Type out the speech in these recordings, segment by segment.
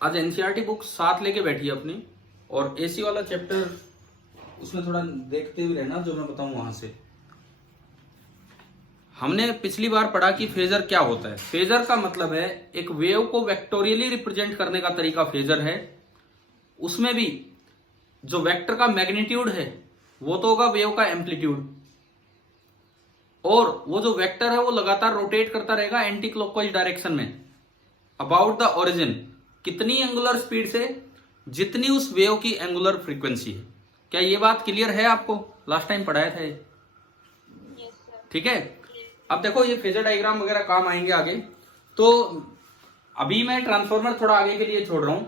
आज NCERT book साथ लेके बैठी है अपनी, और एसी वाला चैप्टर उसमें थोड़ा देखते हुए रहना जो मैं बताऊं वहां से। हमने पिछली बार पढ़ा कि फेजर क्या होता है। फेजर का मतलब है एक वेव को वेक्टोरियली रिप्रेजेंट करने का तरीका फेजर है। उसमें भी जो वेक्टर का मैग्नीट्यूड है वो तो होगा वेव का एम्पलीट्यूड, और वो जो वेक्टर है वो लगातार रोटेट करता रहेगा एंटी क्लॉकवाइज डायरेक्शन में अबाउट द ओरिजिन। कितनी एंगुलर स्पीड से? जितनी उस वेव की एंगुलर फ्रीक्वेंसी है। क्या ये बात क्लियर है आपको? लास्ट टाइम पढ़ाया था ये, ठीक है। अब देखो ये फेजर डायग्राम वगैरह काम आएंगे आगे। तो अभी मैं ट्रांसफॉर्मर थोड़ा आगे के लिए छोड़ रहा हूं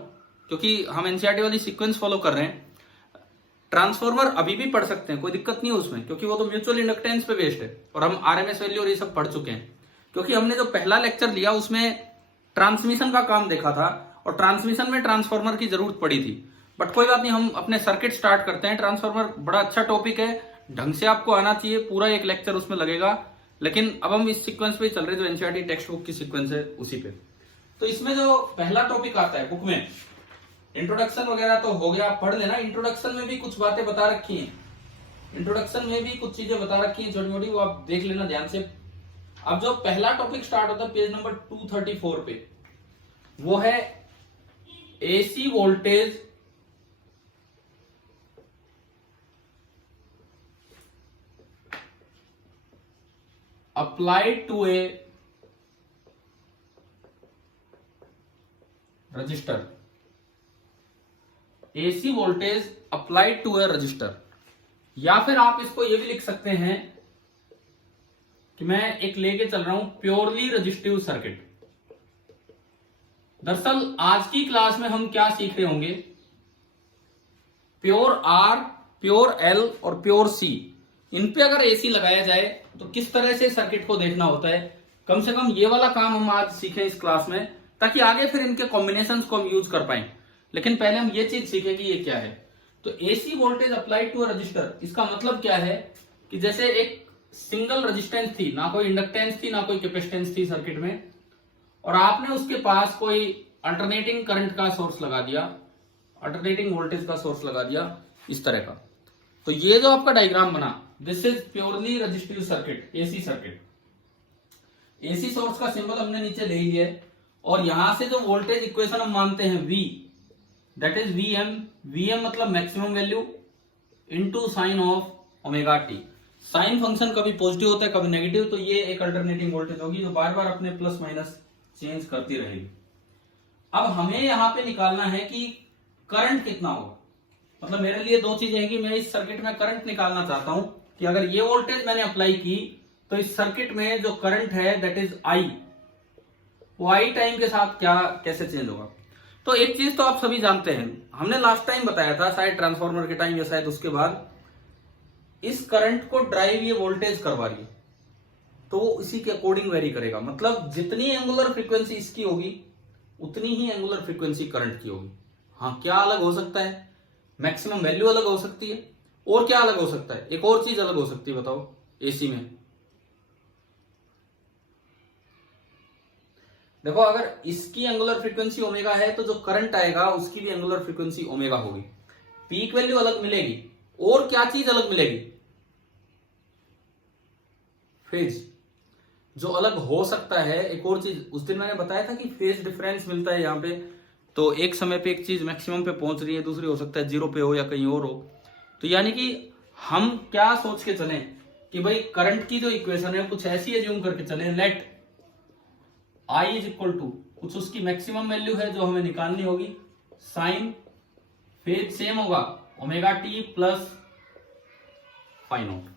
क्योंकि हम एनसीईआरटी वाली सीक्वेंस फॉलो कर रहे हैं। ट्रांसफॉर्मर अभी भी पढ़ सकते हैं, कोई दिक्कत नहीं है उसमें, क्योंकि वो तो म्यूचुअल इंडक्टेंस पे बेस्ड है और हम आरएमएस वैल्यू और ये सब पढ़ चुके हैं। क्योंकि हमने जो पहला लेक्चर लिया उसमें ट्रांसमिशन का काम देखा था और ट्रांसमिशन में ट्रांसफॉर्मर की जरूरत पड़ी थी। बट कोई बात नहीं, हम अपने सर्किट स्टार्ट करते हैं। ट्रांसफॉर्मर बड़ा अच्छा टॉपिक है, ढंग से आपको आना चाहिए, पूरा एक लेक्चर उसमें लगेगा। लेकिन अब हम इस सीक्वेंस पे चल रहे जो एनसीईआरटी टेक्स्ट बुक की सीक्वेंस है उसी पे। तो इसमें जो पहला टॉपिक आता है बुक में, इंट्रोडक्शन वगैरह तो हो गया, आप पढ़ लेना। इंट्रोडक्शन में भी कुछ बातें बता रखी हैं, इंट्रोडक्शन में भी कुछ चीजें बता रखी हैं छोटी मोटी, वो आप देख लेना ध्यान से। अब जो पहला टॉपिक स्टार्ट होता है पेज नंबर 234 पे, वो है AC voltage applied to a resistor. AC voltage applied to a resistor, या फिर आप इसको ये भी लिख सकते हैं कि मैं एक लेके चल रहा हूं प्योरली रजिस्टिव सर्किट। दरअसल आज की क्लास में हम क्या सीख रहे होंगे, प्योर आर, प्योर एल और प्योर सी, इन पे अगर एसी लगाया जाए तो किस तरह से सर्किट को देखना होता है। कम से कम ये वाला काम हम आज सीखें इस क्लास में, ताकि आगे फिर इनके कॉम्बिनेशंस को हम यूज कर पाए। लेकिन पहले हम ये चीज सीखें कि ये क्या है। तो AC voltage applied to a resistor, इसका मतलब क्या है कि जैसे एक सिंगल रेजिस्टेंस थी, ना कोई इंडक्टेंस थी ना कोई कैपेसिटेंस थी सर्किट में, और आपने उसके पास कोई अल्टरनेटिंग करंट का सोर्स लगा दिया, अल्टरनेटिंग वोल्टेज का सोर्स लगा दिया इस तरह का। तो ये जो आपका डायग्राम बना, this is purely resistive circuit, AC circuit. AC source का सिंबल हमने नीचे ले लिया है, और यहां से जो वोल्टेज इक्वेशन हम मानते हैं V, that is Vm। Vm मतलब maximum value into sign of omega T. Sine function कभी पॉजिटिव होता है कभी नेगेटिव, तो ये एक अल्टरनेटिंग वोल्टेज होगी जो बार बार अपने प्लस माइनस चेंज करती रहेगी। अब हमें यहां पे निकालना है कि करंट कितना होगा। मतलब मेरे लिए दो चीजें हैं कि मैं इस सर्किट में करंट निकालना चाहता हूं कि अगर ये वोल्टेज मैंने अप्लाई की तो इस सर्किट में जो करंट है दैट इज आई, वो आई टाइम के साथ क्या कैसे चेंज होगा। तो एक चीज तो आप सभी जानते हैं, हमने लास्ट टाइम बताया था शायद ट्रांसफॉर्मर के टाइम या शायद उसके बाद, इस करंट को ड्राइव ये वोल्टेज करवा रही है तो वो इसी के अकॉर्डिंग वेरी करेगा। मतलब जितनी एंगुलर फ्रीक्वेंसी इसकी होगी उतनी ही एंगुलर फ्रीक्वेंसी करंट की होगी। हाँ, क्या अलग हो सकता है? मैक्सिमम वैल्यू अलग हो सकती है, और क्या अलग हो सकता है? एक और चीज अलग हो सकती है, बताओ एसी में। देखो अगर इसकी एंगुलर फ्रीक्वेंसी ओमेगा है तो जो करंट आएगा उसकी भी एंगुलर फ्रीक्वेंसी ओमेगा होगी, पीक वैल्यू अलग मिलेगी। और क्या चीज अलग मिलेगी? फेज जो अलग हो सकता है। एक और चीज उस दिन मैंने बताया था कि फेज डिफरेंस मिलता है यहाँ पे, तो एक समय पे एक चीज मैक्सिमम पे पहुंच रही है, दूसरी हो सकता है जीरो पे हो या कहीं और हो। तो यानी कि हम क्या सोच के चलें कि भाई करंट की जो इक्वेशन है कुछ ऐसी एज्यूम करके चले, let I is equal to कुछ उसकी मैक्सिमम वैल्यू है जो हमें निकालनी होगी, साइन फेज सेम होगा omega t plus phi naught,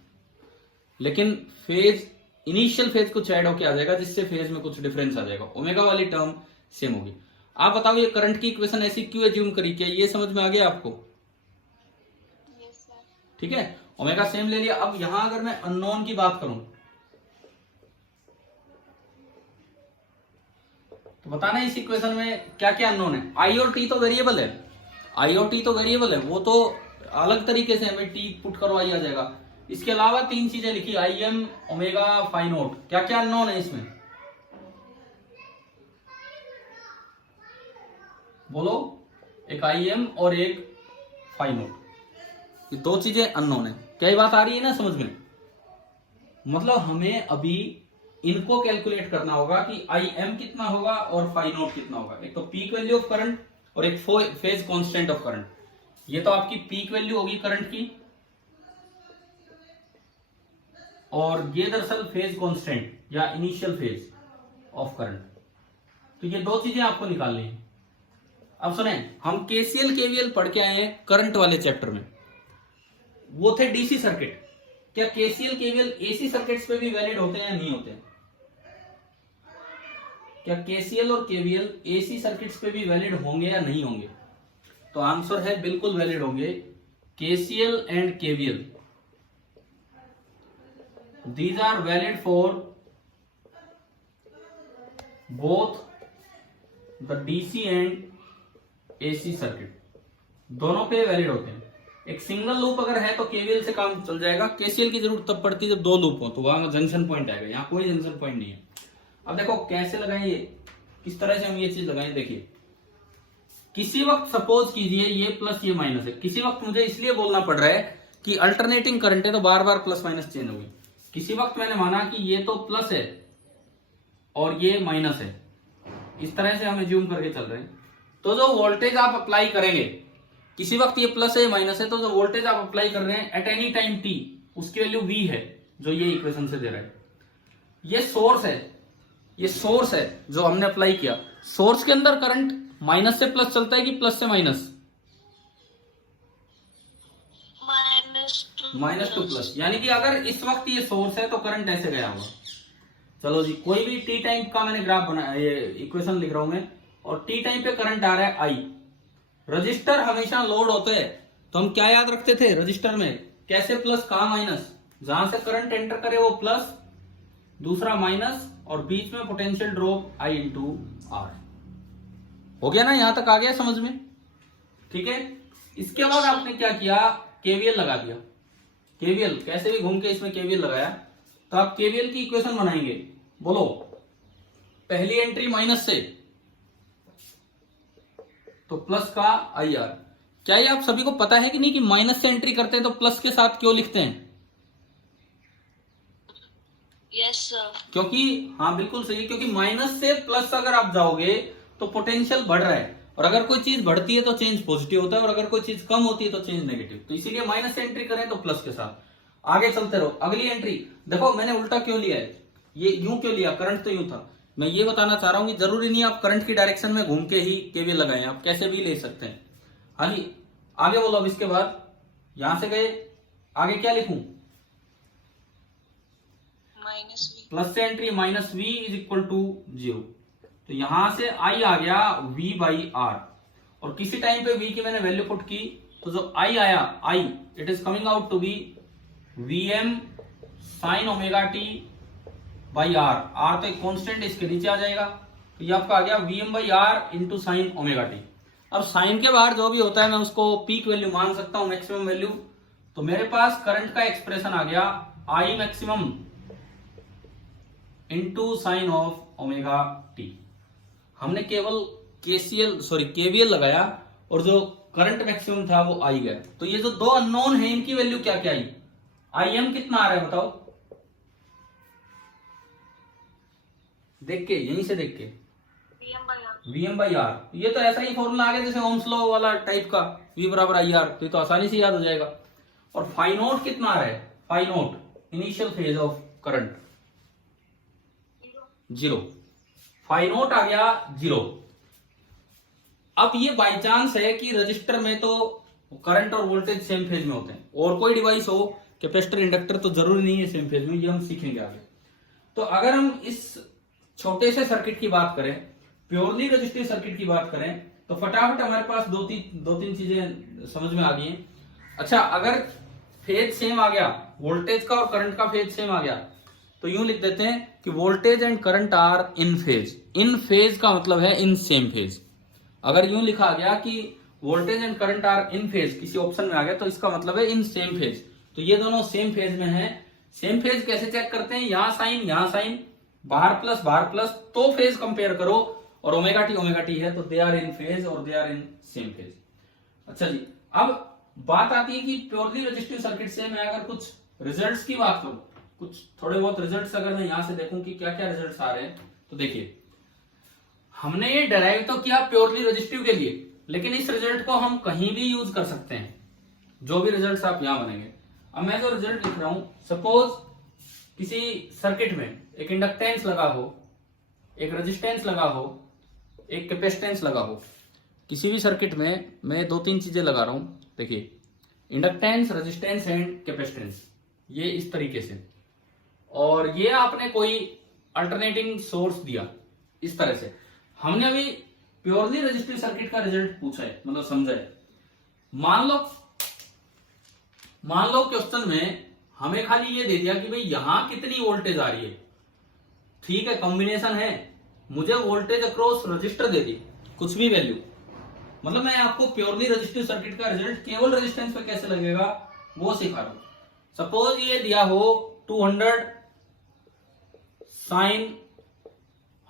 लेकिन फेज इनिशियल फेज कुछ ऐड होके आ जाएगा जिससे फेज में कुछ डिफरेंस आ जाएगा, ओमेगा वाली टर्म सेम होगी। आप बताओ ये करंट की इक्वेशन ऐसी क्यों एज्यूम करी? क्या ये समझ में आ गया आपको? ठीक है, ओमेगा सेम ले लिया। अब यहां अगर मैं अननोन की बात करूं तो बताना इस इक्वेशन में क्या क्या अननोन है। आई और टी तो वेरिएबल है, आई और टी तो वेरिएबल है, वो तो अलग तरीके से हमें टी पुट करो आई आ जाएगा। इसके अलावा तीन चीजें लिखी, I M omega phi naught. क्या क्या अननोन है इसमें? बोलो, एक IM और एक फाई नोट, ये दो चीजें अननोन है। क्या ये बात आ रही है ना समझ में? मतलब हमें अभी इनको कैलकुलेट करना होगा कि IM कितना होगा और फाई नोट कितना होगा। एक तो पीक वैल्यू ऑफ करंट और एक फेज कांस्टेंट ऑफ करंट। ये तो आपकी पीक वैल्यू होगी करंट की, और ये दरअसल फेज कांस्टेंट या इनिशियल फेज ऑफ करंट। तो ये दो चीजें आपको निकालनी है। अब सुने, हम KCL KVL पढ़ के आए हैं करंट वाले चैप्टर में, वो थे डीसी सर्किट। क्या KCL KVL AC सर्किट्स पे भी वैलिड होते हैं या नहीं होते? क्या KCL और KVL AC सर्किट्स पे भी वैलिड होंगे या नहीं होंगे? तो आंसर है बिल्कुल वैलिड होंगे। KCL and KVL these are valid for both the DC and AC circuit, दोनों पे वैलिड होते हैं। एक सिंगल लूप अगर है तो KVL से काम चल जाएगा। KCL की जरूरत तब पड़ती है जब दो लूप हो, तो वहां जंक्शन पॉइंट आएगा। यहाँ कोई जंक्शन पॉइंट नहीं है। अब देखो कैसे लगाएं ये, किस तरह से हम ये चीज लगाएं। देखिए, किसी वक्त सपोज कीजिए ये प्लस ये माइनस है। किसी वक्त मुझे इसलिए बोलना पड़ रहा है कि अल्टरनेटिंग करंट है तो बार बार प्लस माइनस चेंज होगी। किसी वक्त मैंने माना कि ये तो प्लस है और ये माइनस है, इस तरह से हम एज्यूम करके चल रहे हैं। तो जो वोल्टेज आप अप्लाई करेंगे, किसी वक्त ये प्लस है माइनस है, तो जो वोल्टेज आप अप्लाई कर रहे हैं एट एनी टाइम t, उसकी वैल्यू v है, जो ये इक्वेशन से दे रहा है। ये सोर्स है, ये सोर्स है जो हमने अप्लाई किया। सोर्स के अंदर करंट माइनस से प्लस चलता है कि प्लस से माइनस? Minus two plus. यानी कि अगर इस वक्त ये सोर्स है तो करंट ऐसे गया होगा। चलो जी, कोई भी टी टाइम का मैंने ग्राफ बनाया, ये इक्वेशन लिख रहा हूं मैं, और टी टाइम पे करंट आ रहा है I। रजिस्टर हमेशा लोड होते हैं, तो हम क्या याद रखते थे रजिस्टर में, कैसे प्लस कहां माइनस, जहां से करंट एंटर करे वो प्लस, दूसरा माइनस, और बीच में potential drop I into R। हो गया ना, यहां तक आ गया समझ में? ठीक है। इसके बाद आपने क्या किया, KVL लगा दिया। KVL कैसे भी घूम के इसमें KVL लगाया, तो आप KVL की इक्वेशन बनाएंगे। बोलो, पहली एंट्री माइनस से तो प्लस का IR। क्या ये आप सभी को पता है कि नहीं कि माइनस से एंट्री करते हैं तो प्लस के साथ क्यों लिखते हैं? Yes sir. क्योंकि, हाँ बिल्कुल सही, क्योंकि माइनस से प्लस अगर आप जाओगे तो पोटेंशियल बढ़ रहा है, और अगर कोई चीज बढ़ती है तो चेंज पॉजिटिव होता है, और अगर कोई चीज कम होती है तो चेंज नेगेटिव। तो इसीलिए माइनस से एंट्री करें तो प्लस के साथ आगे चलते रहो। अगली एंट्री देखो, मैंने उल्टा क्यों लिया है, ये यूं क्यों लिया, करंट तो यूं था। मैं ये बताना चाह रहा हूं कि जरूरी नहीं आप करंट की डायरेक्शन में घूम के ही KVL लगाएं, आप कैसे भी ले सकते हैं। हाँ जी, आगे बोलो। अब इसके बाद यहां से गए, आगे क्या लिखूं? Minus v। प्लस से entry minus v is equal to 0। तो यहां से I आ गया v बाई आर, और किसी टाइम पे v की मैंने वैल्यू पुट की, तो जो I आया, I it is coming out to be Vm sine omega t by R. R तो एक कॉन्स्टेंट, इसके नीचे आ जाएगा, तो ये आपका आ गया Vm by R into sine omega t. अब साइन के बाहर जो भी होता है मैं उसको पीक वैल्यू मान सकता हूं, मैक्सिमम वैल्यू। तो मेरे पास करंट का एक्सप्रेशन आ गया I maximum into sine of omega T. हमने केवल KVL लगाया, और जो करंट मैक्सिमम था वो I गया। तो ये जो दो अननोन है, इनकी वैल्यू क्या क्या आई? IM कितना आ रहा है बताओ, देख के, यहीं से देख के, Vm बाई आर। ये तो ऐसा ही फॉर्मूला आ गया जैसे ओम्स लॉ वाला टाइप का, V बराबर IR। तो आसानी से याद हो जाएगा। और फाई नोट कितना आ रहा है? Phi naught initial phase of current 0। Phi naught आ गया 0। अब ये बाई चांस है कि रजिस्टर में तो करंट और वोल्टेज सेम फेज में होते हैं, और कोई डिवाइस हो, कैपेसिटर, इंडक्टर, तो जरूरी नहीं है सेम फेज में, ये हम सीखेंगे आगे। तो अगर हम इस छोटे से सर्किट की बात करें, प्योरली रजिस्टिव सर्किट की बात करें, तो फटाफट हमारे पास दो तीन चीजें समझ में आ गई हैं। अच्छा, अगर फेज सेम आ गया, वोल्टेज का और करंट का फेज सेम आ गया, तो यूं लिख देते हैं कि voltage and current are in phase. In phase का मतलब है इन सेम फेज। अगर यूं लिखा गया कि voltage and current are in phase, किसी ऑप्शन में आ गया, तो इसका मतलब है इन सेम फेज। तो ये दोनों सेम फेज में हैं। सेम फेज कैसे चेक करते हैं? यहां साइन, बाहर प्लस, तो फेज कंपेयर करो, और ओमेगा टी है, तो दे आर इन फेज और they are in same phase. अच्छा जी, अब बात आती है कि प्योरली रेजिस्टिव सर्किट से मैं अगर कुछ रिजल्ट्स की बात करूं, कुछ थोड़े बहुत रिजल्ट्स अगर मैं यहां से देखूं कि क्या क्या रिजल्ट्स आ रहे हैं, तो देखिए हमने ये डराइव तो किया प्योरली रेजिस्टिव के लिए, लेकिन इस रिजल्ट को हम कहीं भी यूज कर सकते हैं, जो भी रिजल्ट्स आप यहां बनेंगे। अब मैं जो रिजल्ट लिख रहा हूं, सपोज किसी सर्किट में एक इंडक्टेंस लगा हो, एक रेजिस्टेंस लगा हो, एक कैपेसिटेंस लगा हो, किसी भी सर्किट में मैं दो तीन चीजें लगा रहा हूं। देखिए इंडक्टेंस, रेजिस्टेंस एंड कैपेसिटेंस, ये इस तरीके से, और ये आपने कोई अल्टरनेटिंग सोर्स दिया इस तरह से। हमने अभी प्योरली रेजिस्टिव सर्किट का रिजल्ट पूछा है, मतलब समझा है। मान लो क्वेश्चन में हमें खाली ये दे दिया कि भाई यहां कितनी वोल्टेज आ रही है, ठीक है, कॉम्बिनेशन है, मुझे वोल्टेज अक्रॉस रजिस्टर दे दी, कुछ भी वैल्यू, मतलब मैं आपको प्योरली रेजिस्टिव सर्किट का रिजल्ट केवल रेजिस्टेंस पे कैसे लगेगा वो सिखा रहा हूं। सपोज ये दिया हो 200 sine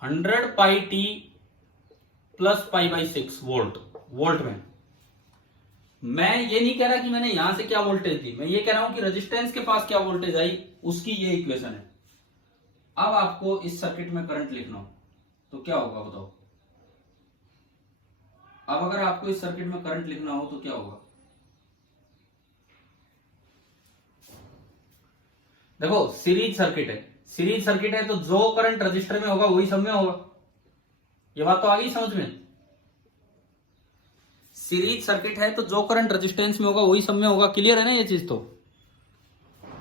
100 pi t plus pi by 6 volt में। मैं ये नहीं कह रहा कि मैंने यहां से क्या वोल्टेज दी, मैं ये कह रहा हूं कि रेजिस्टेंस के पास क्या वोल्टेज आई, उसकी ये इक्वेशन है। अब आपको इस सर्किट में करंट लिखना हो तो क्या होगा बताओ। अब अगर आपको इस सर्किट में करंट लिखना हो तो क्या होगा। देखो सीरीज सर्किट है तो जो करंट रजिस्टर में होगा वही सब में होगा, ये बात तो आ गई समझ में। सीरीज सर्किट है तो जो करंट रेजिस्टेंस में होगा वही सब में होगा, क्लियर है ना ये चीज तो।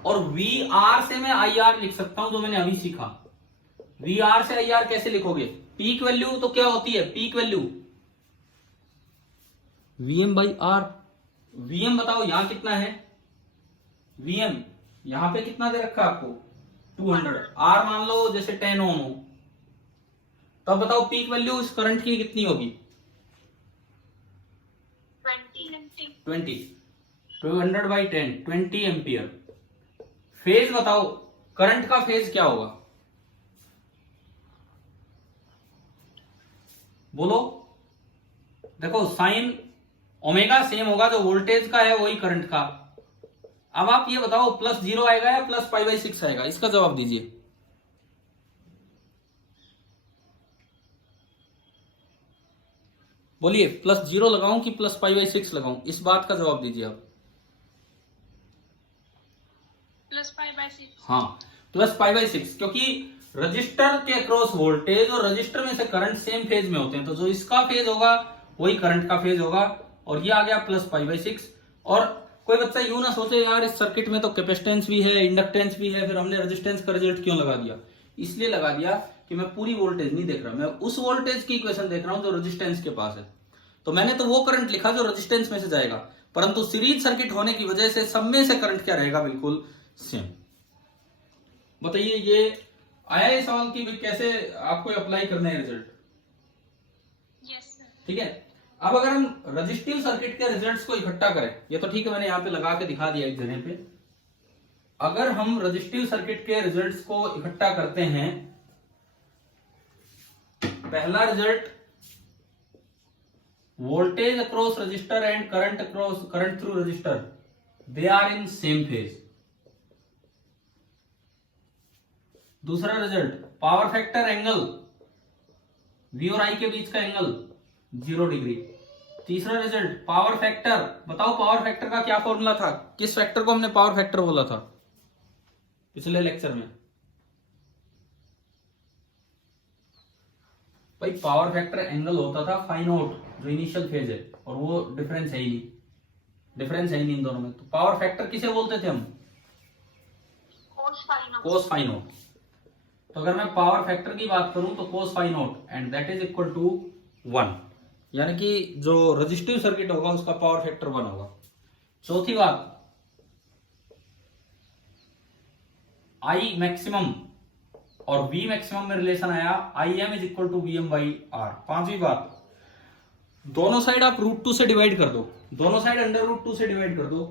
और वी आर से मैं आई आर लिख सकता हूं, जो मैंने अभी सीखा। वी आर से आई आर कैसे लिखोगे, पीक वैल्यू तो क्या होती है, peak value VM by R. VM बताओ यहां कितना है, वीएम यहां पे कितना दे रखा आपको 200, आर मान लो जैसे 10 ओम हो, तो बताओ पीक वैल्यू इस करंट की कितनी होगी 20, 200 बाई 10 20 एम्पियर। फेज बताओ करंट का फेज क्या होगा, बोलो। देखो साइन ओमेगा सेम होगा, जो वोल्टेज का है वही करंट का। अब आप ये बताओ प्लस 0 आएगा या प्लस पाई बाई 6 आएगा, इसका जवाब दीजिए। बोलिए प्लस 0 लगाऊं कि प्लस पाई बाई 6 लगाऊं, इस बात का जवाब दीजिए आप। Plus pi by 6। हाँ प्लस पाई बाई 6, क्योंकि रजिस्टर के अक्रॉस वोल्टेज और रजिस्टर में से करंट सेम फेज में होते हैं, तो जो इसका फेज होगा वही करंट का फेज होगा, और ये आ गया प्लस पाई बाई 6। और कोई बच्चा यूं ना सोचे यार इस सर्किट में तो कैपेसिटेंस भी है, इंडक्टेंस भी है, फिर हमने रेजिस्टेंस का रिजल्ट क्यों लगा दिया। इसलिए लगा दिया कि मैं पूरी वोल्टेज नहीं देख रहा, मैं उस वोल्टेज की इक्वेशन देख रहा हूं जो रेजिस्टेंस के पास है। तो मैंने तो वो करंट लिखा जो रेजिस्टेंस में से जाएगा, परंतु सीरीज सर्किट होने की वजह से सब में से करंट क्या रहेगा, बिल्कुल सेम। बताइए ये आया ये सवाल कि कैसे आपको अप्लाई करना है रिजल्ट। Yes sir. ठीक है, अब अगर हम रजिस्टिव सर्किट के रिजल्ट्स को इकट्ठा करें, ये तो ठीक है मैंने यहां पे लगा के दिखा दिया एक जगह पे। अगर हम रजिस्टिव सर्किट के रिजल्ट्स को इकट्ठा करते हैं, पहला result voltage across resistor and current through resistor, they are in same phase. दूसरा result power factor angle, V और आई के बीच का एंगल 0 डिग्री। तीसरा रिजल्ट पावर फैक्टर, बताओ पावर फैक्टर का क्या फॉर्मूला था, किस फैक्टर को हमने पावर फैक्टर बोला था पिछले लेक्चर में। भाई पावर फैक्टर एंगल होता था फाई नॉट, जो इनिशियल फेज है, और वो डिफरेंस है ही नहीं इन दोनों में। तो पावर फैक्टर किसे बोलते थे हम, कोस फाई नॉट। तो अगर मैं पावर फैक्टर की बात करूं तो cos phi naught and that is equal to 1, यानी कि जो रजिस्टिव सर्किट होगा उसका पावर फैक्टर 1 होगा। चौथी बात आई मैक्सिमम और वी मैक्सिमम में रिलेशन आया, I M is equal to V M by R. पांचवी बात दोनों साइड आप √2 से डिवाइड कर दो, दोनों साइड √2 से डिवाइड कर दो,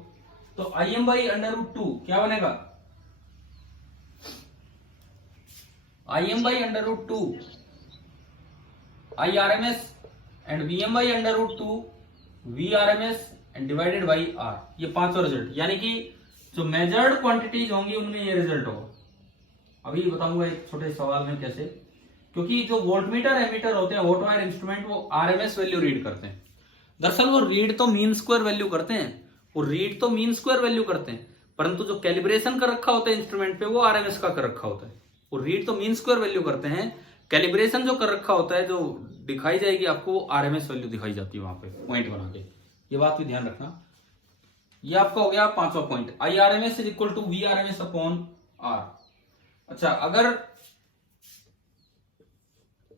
तो आई एम बाई √2 क्या बनेगा, I M by √2 IRMS and VMI under root 2, VRMS and divided by R, ये पांचों रिजल्ट, यानी कि जो मेजर्ड क्वांटिटीज होंगी उनमें ये रिजल्ट होगा। अभी बताऊंगा एक छोटे सवाल में कैसे, क्योंकि जो वोल्टमीटर एमीटर होते हैं वोट वायर इंस्ट्रूमेंट, वो RMS वैल्यू रीड करते हैं। दरअसल वो रीड तो मीन स्क्वायर वैल्यू करते हैं, वो रीड तो मीन स्क्वायर वैल्यू करते हैं, परंतु जो कैलिब्रेशन कर रखा होता है इंस्ट्रूमेंट पे वो RMS का कर रखा होता है। वो रीड तो मीन स्क्वायर वैल्यू करते हैं, कैलिब्रेशन जो कर रखा होता है, जो दिखाई जाएगी आपको, वो RMS वैल्यू दिखाई जाती है वहां पे पॉइंट बना के। ये बात भी ध्यान रखना। ये आपका हो गया पांचवा point, IRMS is equal to VRMS upon R। अच्छा, अगर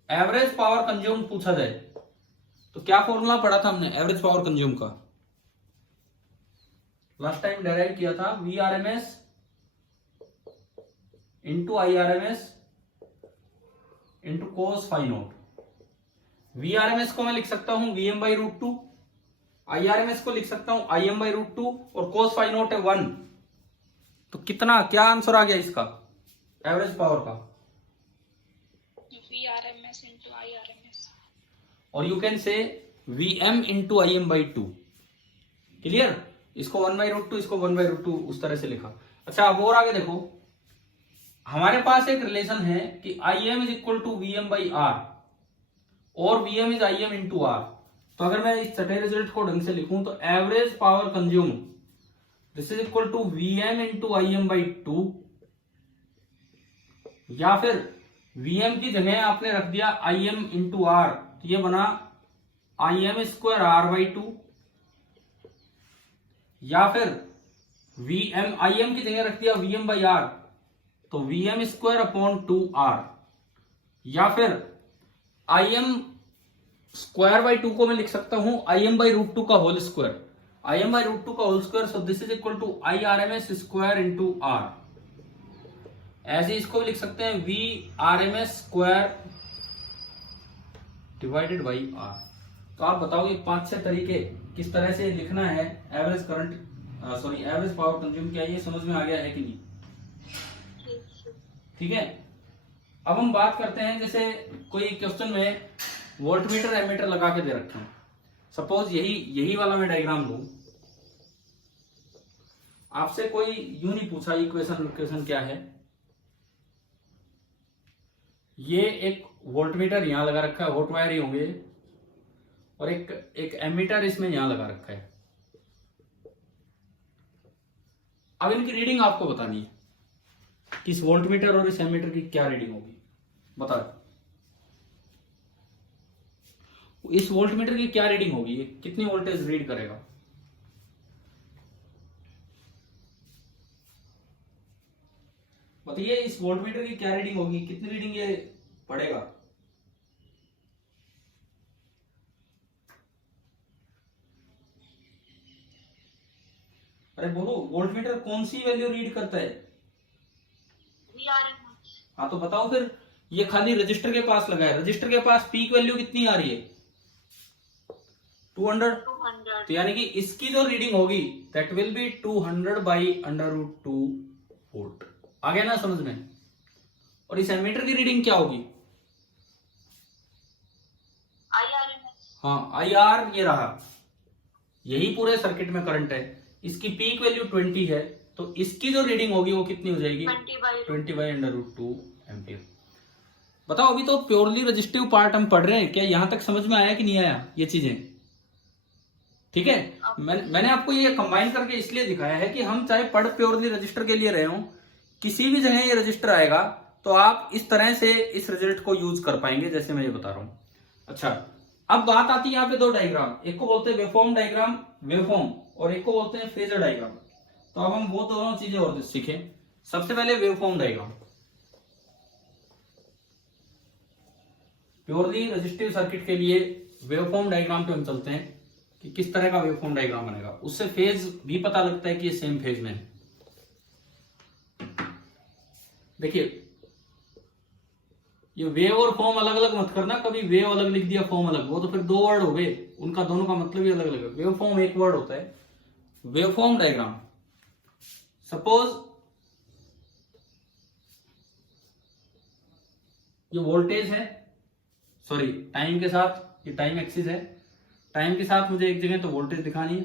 एवरेज पावर कंज्यूम पूछा जाए तो क्या फॉर्मूला पढ़ा था हमने एवरेज पावर कंज्यूम का? लास्ट टाइम डेराइव किया था VRMS into IRMS into cos phi naught. VRMS को मैं लिख सकता हूं VM बाई रूट 2, IRMS को लिख सकता हूं IM बाई रूट 2, और कोस फाई नोट है 1। तो कितना, क्या आंसर आ गया इसका एवरेज पावर का? VRMS into IRMS. और यू कैन से VM into IM by 2। Clear? इसको 1 बाई रूट 2, इसको 1 बाई रूट 2, उस तरह से लिखा। अच्छा, अब और आगे देखो, हमारे पास एक रिलेशन है कि IM is equal to VM by R और VM is IM into R। तो अगर मैं इस छठे रिजल्ट को ढंग से लिखूं तो average power consume this is equal to VM into IM by 2, या फिर VM की जगह आपने रख दिया IM इंटू R, तो ये बना IM स्क्वायर R बाई 2, या फिर IM की जगह रख दिया VM बाई R, तो VM स्क्वायर अपॉन 2R, या फिर IM स्क्वायर बाई 2 को मैं लिख सकता हूं IM बाई रूट 2 का whole square, IM by root 2 का whole square, so this is equal to IRMS square into R। ऐसे इसको भी लिख सकते हैं VRMS square divided by R। तो आप बताओ ये 5-6 तरीके किस तरह से लिखना है average current, sorry average power consume, क्या ये समझ में आ गया है कि नहीं? ठीक है, अब हम बात करते हैं, जैसे कोई क्वेश्चन में वोल्टमीटर एमीटर लगा के दे रखे हैं, सपोज यही वाला मैं डायग्राम लूं, आपसे कोई यूं नहीं पूछा इक्वेशन क्या है, ये एक वोल्टमीटर यहां लगा रखा है, वोल्ट वायर ही होंगे, और एक एमीटर इसमें यहां लगा रखा है। अब इनकी रीडिंग आपको बतानी है कि इस वोल्टमीटर और इस एमीटर की क्या रीडिंग होगी, बताओ। इस वोल्टमीटर की क्या रीडिंग होगी, ये कितनी वोल्टेज रीड करेगा? बताइए, इस वोल्टमीटर की क्या रीडिंग होगी, कितनी रीडिंग ये पढ़ेगा? अरे बोलो, वोल्टमीटर कौन सी वैल्यू रीड करता है? हाँ, तो बताओ फिर। ये खाली रजिस्टर के पास लगा है, रजिस्टर के पास पीक वैल्यू कितनी आ रही है? 200। तो यानी कि इसकी जो रीडिंग होगी that will be 200 by under root 2 volt. आ गया ना समझ में? और इस एमीटर की रीडिंग क्या होगी? हाँ, IR ये रहा, यही पूरे सर्किट में करंट है, इसकी पीक वैल्यू 20 है, तो इसकी जो रीडिंग होगी वो कितनी हो जाएगी? 20 बाई अंडर रूट 2 एम्पियर। बताओ, अभी तो प्योरली रजिस्टिव पार्ट हम पढ़ रहे हैं, क्या यहां तक समझ में आया कि नहीं आया ये चीजें? ठीक है, मैंने आपको ये कंबाइन करके इसलिए दिखाया है कि हम चाहे पढ़ प्योरली रजिस्टर के लिए रहे हो, किसी भी जगह ये रजिस्टर आएगा तो आप इस तरह से इस रिजल्ट को यूज कर पाएंगे, जैसे मैं ये बता रहा हूं। अच्छा, अब बात आती है यहाँ पे दो डायग्राम, एक को बोलते हैं वेवफॉर्म डायग्राम, वेवफॉर्म, और एक को बोलते हैं फेजर डायग्राम। तो अब हम वो दोनों चीजें और सीखें। सबसे पहले waveform diagram, purely resistive circuit के लिए वेवफॉर्म डायग्राम पे हम चलते हैं कि किस तरह का वेवफॉर्म डायग्राम बनेगा, उससे फेज भी पता लगता है कि ये सेम फेज में है। देखिए, ये वेव और फॉर्म अलग अलग मत करना, कभी वेव अलग लिख दिया फॉर्म अलग, वो तो फिर दो वर्ड हो गए, उनका दोनों का मतलब ही अलग अलग है। वेव फॉर्म एक वर्ड होता है। वेवफॉर्म डायग्राम, सपोज ये वोल्टेज है, सॉरी टाइम के साथ, ये टाइम एक्सिस है, टाइम के साथ मुझे एक जगह तो वोल्टेज दिखानी है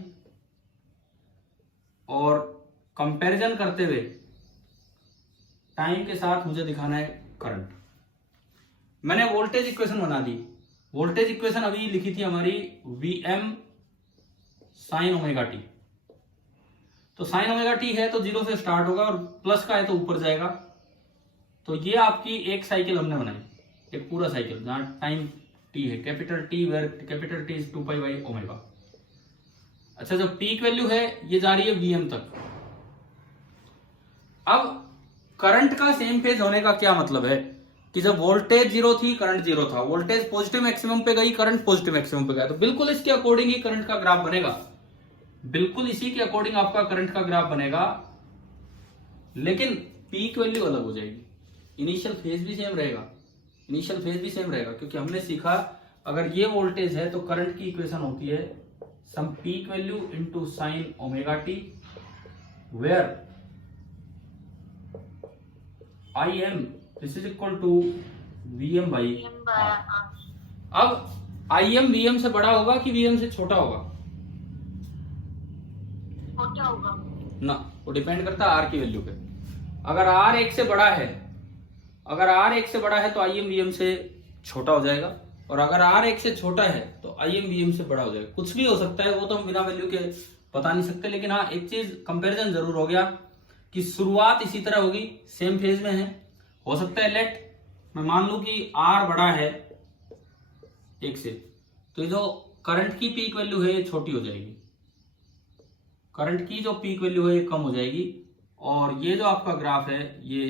और कंपैरिजन करते हुए टाइम के साथ मुझे दिखाना है करंट। मैंने वोल्टेज इक्वेशन बना दी। वोल्टेज इक्वेशन अभी लिखी थी हमारी Vm साइन ओमेगा टी। तो साइन ओमेगा टी है तो 0 से स्टार्ट होगा और प्लस का है तो ऊपर जाएगा। तो ये आपकी एक साइकिल हमने बनाई, एक पूरा साइकिल जहां टाइम टी है, capital T, where capital T is 2 pi by omega. अच्छा, जो पीक वैल्यू है ये जा रही है Vm तक। अब करंट का सेम फेज होने का क्या मतलब है कि जब वोल्टेज 0 थी करंट 0 था, वोल्टेज पॉजिटिव मैक्सिमम पे गई करंट पॉजिटिव मैक्सिमम पे गया, तो बिल्कुल इसके अकॉर्डिंग ही करंट का ग्राफ बनेगा, बिल्कुल इसी के अकॉर्डिंग आपका करंट का ग्राफ बनेगा। लेकिन पीक वैल्यू अलग हो जाएगी, इनिशियल फेज भी सेम रहेगा, इनिशियल फेज भी सेम रहेगा, क्योंकि हमने सीखा अगर ये वोल्टेज है तो करंट की इक्वेशन होती है some peak value into sine omega T, where I M this is equal to Vm by R. अब आई एम Vm से बड़ा होगा कि Vm से छोटा होगा? छोटा होगा ना, वो डिपेंड करता है आर की वैल्यू पे। अगर आर 1 से बड़ा है, अगर आर 1 से बड़ा है तो आई एम Vm से छोटा हो जाएगा, और अगर आर 1 से छोटा है तो आई एम Vm से बड़ा हो जाएगा। कुछ भी हो सकता है, वो तो हम बिना वैल्यू के बता नहीं सकते, लेकिन हाँ एक चीज कंपैरिजन जरूर हो गया कि शुरुआत इसी तरह होगी, सेम फेज में है। हो सकता है लेट मैं मान लू कि आर बड़ा है 1 से, तो ये जो करंट की पीक वैल्यू है ये छोटी हो जाएगी, करंट की जो पीक वैल्यू है ये कम हो जाएगी, और ये जो आपका ग्राफ है ये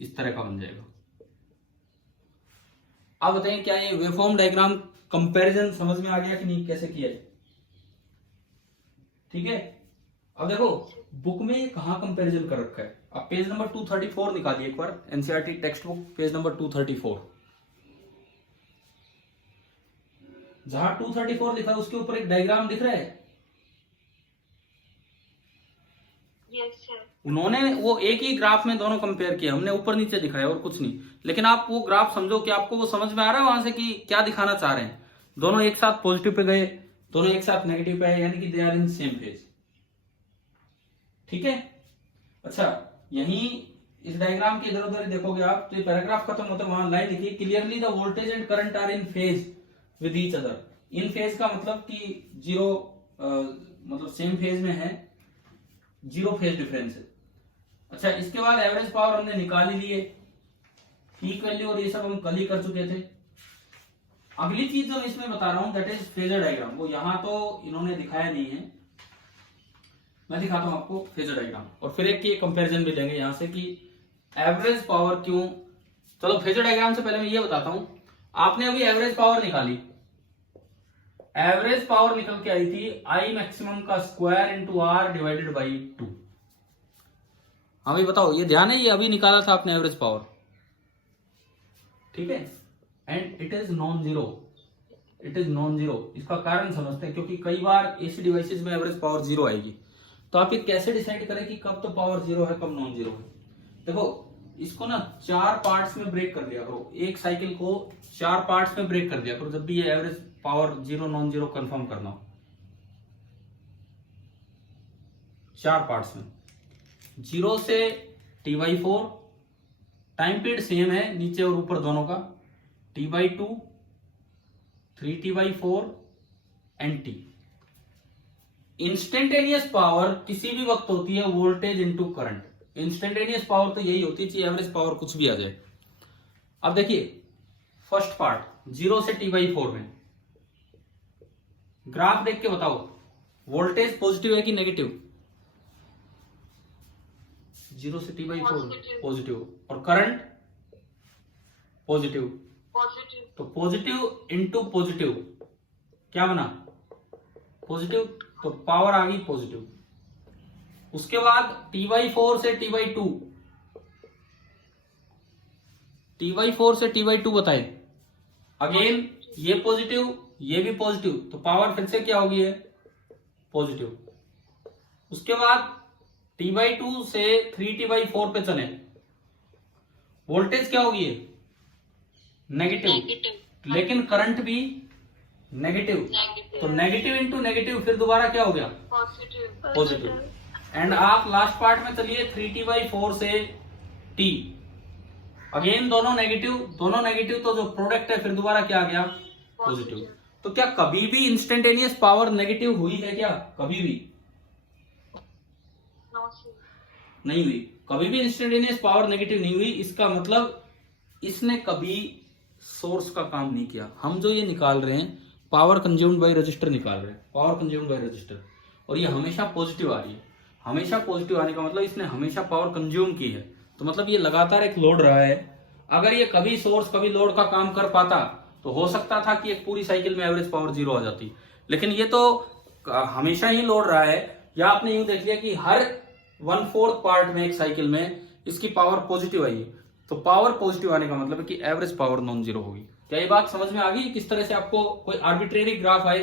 इस तरह का बन जाएगा। आप बताइए क्या ये वेवफॉर्म डायग्राम कंपैरिजन समझ में आ गया कि नहीं, कैसे किया है? ठीक है, अब देखो बुक में ये कहां कंपैरिजन कर रखा है। अब पेज नंबर 234 निकालिए एक बार, NCERT text book page number 234। जहां 234 लिखा है उसके ऊपर एक डायग्राम दिख रहा है। Yes sir. उन्होंने वो एक ही ग्राफ में दोनों कंपेयर किया, हमने ऊपर नीचे दिखाया और कुछ नहीं। लेकिन आप वो ग्राफ समझो कि आपको वो समझ में आ रहा है वहां से कि क्या दिखाना चाह रहे हैं। दोनों एक साथ पॉजिटिव पे गए, दोनों एक साथ नेगेटिव पे आए, यानी कि they are in same phase. ठीक है, अच्छा यहीं इस डायग्राम के इधर उधर देखोगे आप तो ये पैराग्राफ खत्म होता है, वहां लाइन लिखी है clearly the voltage and current are in phase with each other. In phase का मतलब कि जीरो मतलब सेम फेज में है, जीरो फेज डिफरेंस है। अच्छा, इसके बाद एवरेज पावर हमने निकाल ही लिए, पीक वैल्यू और ये सब हम कल ही कर चुके थे। अगली चीज जो मैं इसमें बता रहा हूं दैट इज फेजर डायग्राम। वो यहां तो इन्होंने दिखाया नहीं है, मैं दिखाता हूं आपको फेजर डायग्राम, और फिर एक की कंपैरिजन भी देंगे यहां से कि एवरेज पावर क्यों। चलो फेजर डायग्राम से पहले मैं ये बताता हूं, आपने अभी एवरेज पावर निकाली, एवरेज पावर निकल के आई थी आई मैक्सिमम का square into R divided by 2। हाँ भाई बताओ, ये ध्यान है, ये अभी निकाला था आपने एवरेज पावर, ठीक है, and it is non zero, it is non zero. इसका कारण समझते हैं, क्योंकि कई बार एसी डिवाइसेस में एवरेज पावर जीरो आएगी, तो आप ये कैसे डिसाइड करें कि कब तो पावर जीरो है कब नॉन जीरो है। देखो इसको ना 4 पार्ट्स में ब्रेक कर दिया करो, एक साइकिल को 4 पार्ट्स में ब्रेक कर दिया करो जब भी ये average power zero non zero confirm करना हो। 4 पार्ट्स में, 0 से T/4, टाइम पीरियड सेम है नीचे और ऊपर दोनों का, T/2, 3T/4 and T। Instantaneous power किसी भी वक्त होती है voltage into current. Instantaneous power तो यही होती है, एवरेज पावर कुछ भी आ जाए। अब देखिए फर्स्ट पार्ट 0 से T/4 में ग्राफ देख के बताओ वोल्टेज पॉजिटिव है कि नेगेटिव? 0 से T/4 पॉजिटिव, और करंट पॉजिटिव, पॉजिटिव। तो पॉजिटिव इंटू पॉजिटिव क्या बना? पॉजिटिव, तो पावर आ गई पॉजिटिव। उसके बाद T/4 से T/2, T/4 से T/2 बताए, अगेन ये पॉजिटिव ये भी पॉजिटिव, तो पावर फिर से क्या होगी है पॉजिटिव। उसके बाद T/2 से 3T/4 पे चले, वोल्टेज क्या होगी नेगेटिव, लेकिन करंट भी नेगेटिव, तो नेगेटिव इंटू नेगेटिव फिर दोबारा क्या हो गया, पॉजिटिव। पॉजिटिव। एंड आप लास्ट पार्ट में चलिए 3t/4 से t, अगेन दोनों नेगेटिव, तो जो प्रोडक्ट है फिर दोबारा क्या आ गया, पॉजिटिव। तो क्या कभी भी इंस्टेंटेनियस पावर नेगेटिव हुई है क्या, कभी भी नो सर। नहीं हुई, कभी भी इंस्टेंटेनियस पावर नेगेटिव नहीं हुई। इसका मतलब इसने कभी सोर्स का काम नहीं किया। हम जो ये निकाल रहे हैं पावर कंज्यूम्ड बाय रजिस्टर निकाल रहे हैं, पावर कंज्यूम्ड बाय रजिस्टर, और ये हमेशा पॉजिटिव आ रही है। हमेशा पॉजिटिव आने का मतलब इसने हमेशा पावर कंज्यूम की है, तो मतलब ये लगातार एक लोड रहा है। अगर ये कभी सोर्स कभी लोड का काम कर पाता तो हो सकता था कि एक पूरी साइकिल में एवरेज पावर 0 आ जाती, लेकिन ये तो हमेशा ही लोड रहा है। या आपने यूं देख लिया कि हर 1/4 पार्ट में एक साइकिल में इसकी पावर पॉजिटिव आई है, तो पावर पॉजिटिव आने का मतलब है कि एवरेज पावर नॉन जीरो होगी। क्या ये बात समझ में आ गई, किस तरह से आपको कोई आर्बिट्रेरी ग्राफ आए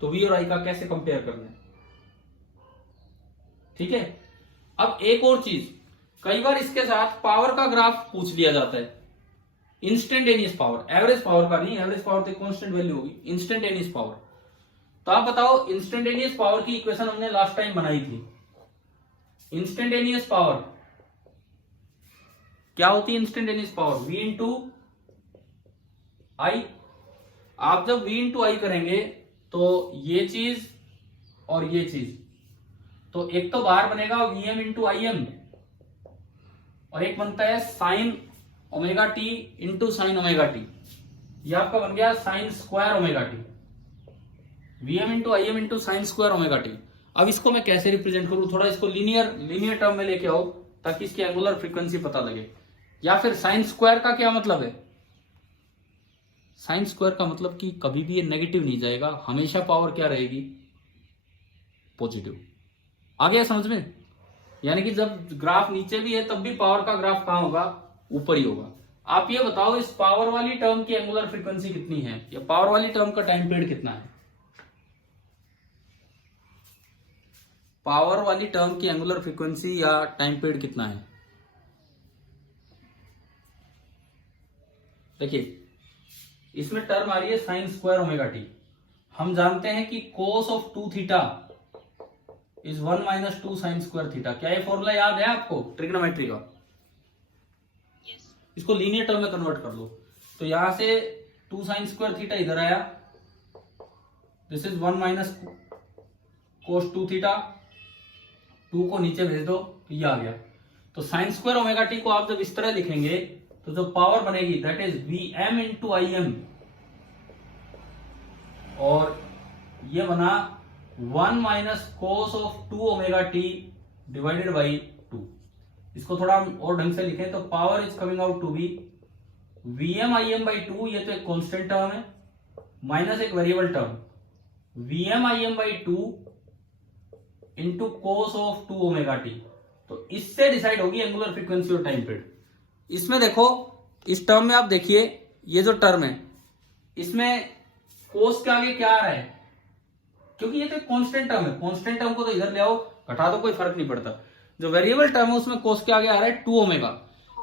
तो वी और आई का कैसे कंपेयर करना है, ठीक है। अब एक और चीज, कई बार इसके साथ पावर का ग्राफ पूछ लिया जाता है, इंस्टेंटेनियस पावर, एवरेज पावर का नहीं, एवरेज पावर तो कांस्टेंट वैल्यू होगी, इंस्टेंटेनियस पावर। तो आप बताओ इंस्टेंटेनियस पावर की इक्वेशन हमने लास्ट टाइम बनाई थी। इंस्टेंटेनियस पावर क्या होती है, इंस्टेंटेनियस पावर v इंटू आई। आप जब v इंटू आई करेंगे तो ये चीज और ये चीज, तो एक तो बाहर बनेगा vm इंटू आई एम, और एक बनता है sign omega T into sine omega T, ये आपका बन गया sine square omega T, vm into I M into sine square omega t. अब इसको मैं कैसे रिप्रेजेंट करूं, थोड़ा इसको लीनियर टर्म में लेके आओ ताकि इसकी एंगुलर फ्रीक्वेंसी पता लगे। या फिर साइन स्क्वायर का क्या मतलब है, साइन स्क्वायर का मतलब कि कभी भी ये नेगेटिव नहीं जाएगा, हमेशा पावर क्या रहेगी, पॉजिटिव। आ गया समझ में, यानी कि जब ग्राफ नीचे भी है तब भी पावर का ग्राफ कहां होगा, ऊपर ही होगा। आप ये बताओ इस पावर वाली टर्म की एंगुलर फ्रीक्वेंसी कितनी है, या पावर वाली टर्म का टाइम पीरियड कितना है, पावर वाली टर्म की एंगुलर फ्रीक्वेंसी या टाइम पीरियड कितना है। देखिए इसमें टर्म आ रही है साइन स्क्वायर ओमेगा टी। हम जानते हैं कि कोस of 2 theta is 1 minus 2 sine square theta. क्या ये फॉर्मूला याद है आपको ट्रिग्नोमेट्री का? इसको लीनियर टर्म में कन्वर्ट कर लो, तो यहां से 2 साइन स्क्वायर थीटा इधर आया, this is 1 minus cos 2 theta, 2 को नीचे भेज दो तो ये आ गया। तो साइन स्क्वायर ओमेगा टी को आप जब इस तरह लिखेंगे तो जो पावर बनेगी that is Vm into I M, और ये बना 1 minus cos of 2 omega t divided by 2। इसको थोड़ा और ढंग से लिखें तो power is coming out to be Vm I M by 2, ये तो एक कांस्टेंट टर्म है, माइनस एक variable term Vm I M by 2 into cos of 2 omega t. तो इससे डिसाइड होगी एंगुलर फ्रीक्वेंसी और टाइम पीरियड। इसमें देखो इस टर्म में आप देखिए ये जो टर्म है इसमें कोस के आगे क्या आ रहा है, क्योंकि ये तो कांस्टेंट टर्म है, कांस्टेंट टर्म को तो इधर ले आओ घटा दो कोई फर्क नहीं पड़ता। जो वेरिएबल टर्म है उसमें कोस के आगे आ रहा है 2 ओमेगा,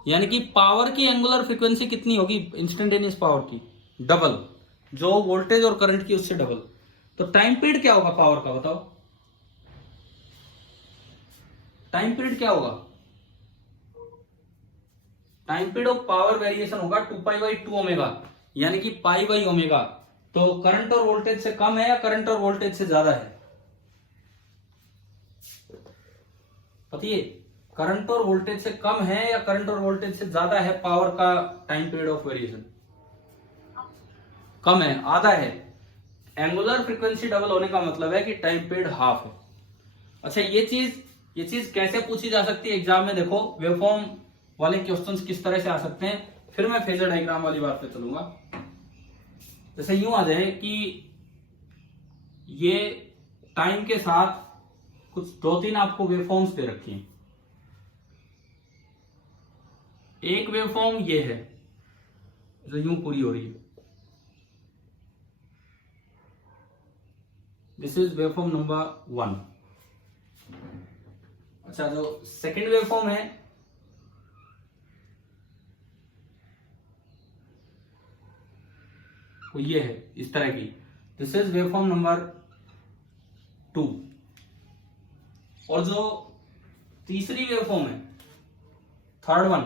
यानी कि पावर की एंगुलर फ्रीक्वेंसी कितनी होगी इंस्टेंटेनियस पावर की, डबल, जो वोल्टेज और करंट की उससे डबल। तो टाइम पीरियड क्या होगा पावर का, बताओ टाइम पीरियड क्या होगा, time period of power variation होगा 2π/2 ओमेगा, यानी कि π/ओमेगा। तो करंट और वोल्टेज से कम है या करंट और वोल्टेज से ज्यादा है, बताइए, करंट और वोल्टेज से कम है या करंट और वोल्टेज से ज्यादा है पावर का टाइम पीरियड ऑफ वेरिएशन, कम है, आधा है। एंगुलर फ्रीक्वेंसी डबल होने का मतलब है कि टाइम पीरियड हाफ है। अच्छा ये चीज कैसे पूछी जा सकती है एग्जाम में, देखो वेवफॉर्म वाले क्वेश्चंस किस तरह से आ सकते हैं, फिर मैं फेजर डायग्राम वाली बात पे चलूंगा। जैसे यूं आ जाए कि ये टाइम के साथ कुछ 2-3 आपको वेवफॉर्म्स दे रखी हैं। एक वेवफॉर्म ये है जो यूं पूरी हो रही है, दिस इज वेवफॉर्म नंबर 1। अच्छा जो सेकेंड वेवफॉर्म है वो ये है इस तरह की, दिस इज वेवफॉर्म नंबर 2। और जो तीसरी वेवफॉर्म है, थर्ड वन,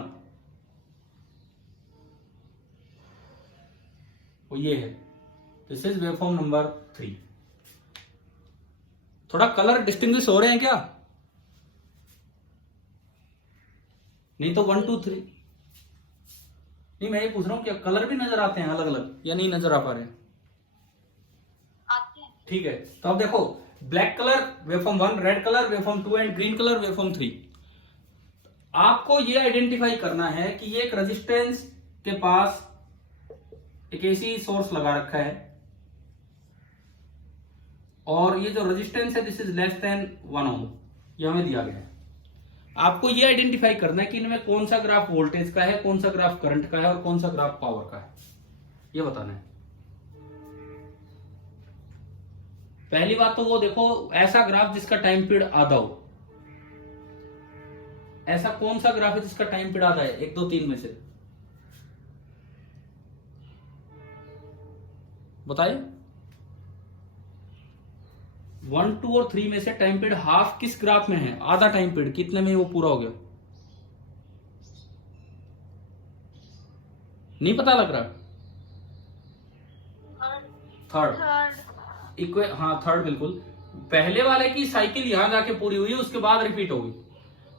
वो ये है, दिस इज वेवफॉर्म नंबर 3। थोड़ा कलर डिस्टिंग्विश हो रहे हैं क्या? नहीं तो 1 2 3, नहीं मैं ये पूछ रहा हूं क्या कलर भी नजर आते हैं अलग अलग या नहीं नजर आ पा रहे हैं? आते हैं। ठीक है, तो अब देखो, black colour waveform 1, red colour waveform 2 and green colour waveform 3। आपको ये आइडेंटिफाई करना है कि ये एक रेजिस्टेंस के पास एक एसी सोर्स लगा रखा है और ये जो रेजिस्टेंस है दिस इज लेस देन 1 ओम, ये हमें दिया गया है। आपको ये आइडेंटिफाई करना है कि इनमें कौन सा ग्राफ वोल्टेज का है, कौन सा ग्राफ करंट का है और कौन सा ग्राफ पावर का है, ये बताना है। पहली बात तो वो देखो, ऐसा ग्राफ जिसका टाइम पीरियड आधा हो, ऐसा कौन सा ग्राफ है जिसका टाइम पीरियड आधा है? 1 2 3 में से बताइए। 1 2 और 3 में से टाइम पीरियड हाफ किस ग्राफ में है? आधा टाइम पीरियड कितने में वो पूरा हो गया? नहीं पता लग रहा? थर्ड। हाँ थर्ड बिल्कुल। पहले वाले की साइकिल यहां जाके पूरी हुई है, उसके बाद रिपीट होगी।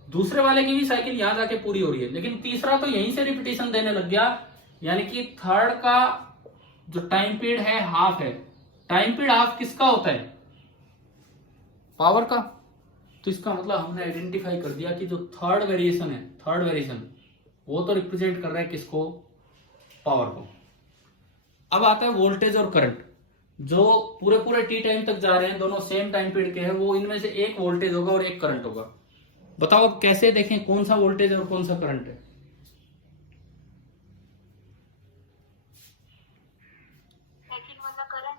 दूसरे वाले की भी साइकिल यहां जाके पूरी हो रही है, लेकिन तीसरा तो यहीं से रिपीटेशन देने लग गया, यानी कि थर्ड का जो टाइम पीरियड है हाफ है। टाइम पीरियड हाफ किसका होता है? पावर का। तो इसका मतलब हमने आइडेंटिफाई कर दिया कि जो थर्ड वेरिएशन है, थर्ड वेरिएशन वो तो रिप्रेजेंट कर रहा है किसको? पावर को। अब आता है वोल्टेज और करंट, जो पूरे पूरे टी टाइम तक जा रहे हैं, दोनों सेम टाइम पीरियड के हैं, वो इनमें से एक वोल्टेज होगा और एक करंट होगा। बताओ अब कैसे देखें कौन सा वोल्टेज और कौन सा करंट है? सेकंड वाला करंट।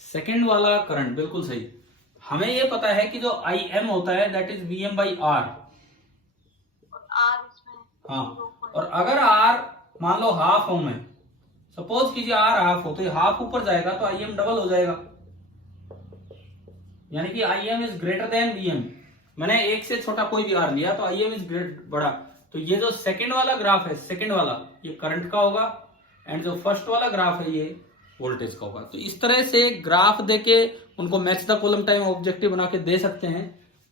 सेकंड वाला करंट, बिल्कुल सही। हमें यह पता है कि जो आई एम होता है that is V M by R, और आर इसमें। हाँ। और अगर आर मान लो हाफ ओम है, सपोज कीजिए आर हाफ हो, तो ये हाफ ऊपर जाएगा तो आई एम डबल हो जाएगा, यानी कि I M is greater than V M. मैंने एक से छोटा कोई भी आर लिया तो आई एम इज ग्रेट बड़ा। तो ये जो सेकंड वाला ग्राफ है, सेकंड वाला, ये करंट का होगा, एंड जो फर्स्ट वाला ग्राफ है ये वोल्टेज का होगा। तो इस तरह से ग्राफ देके उनको match the column time objective बना के दे सकते हैं।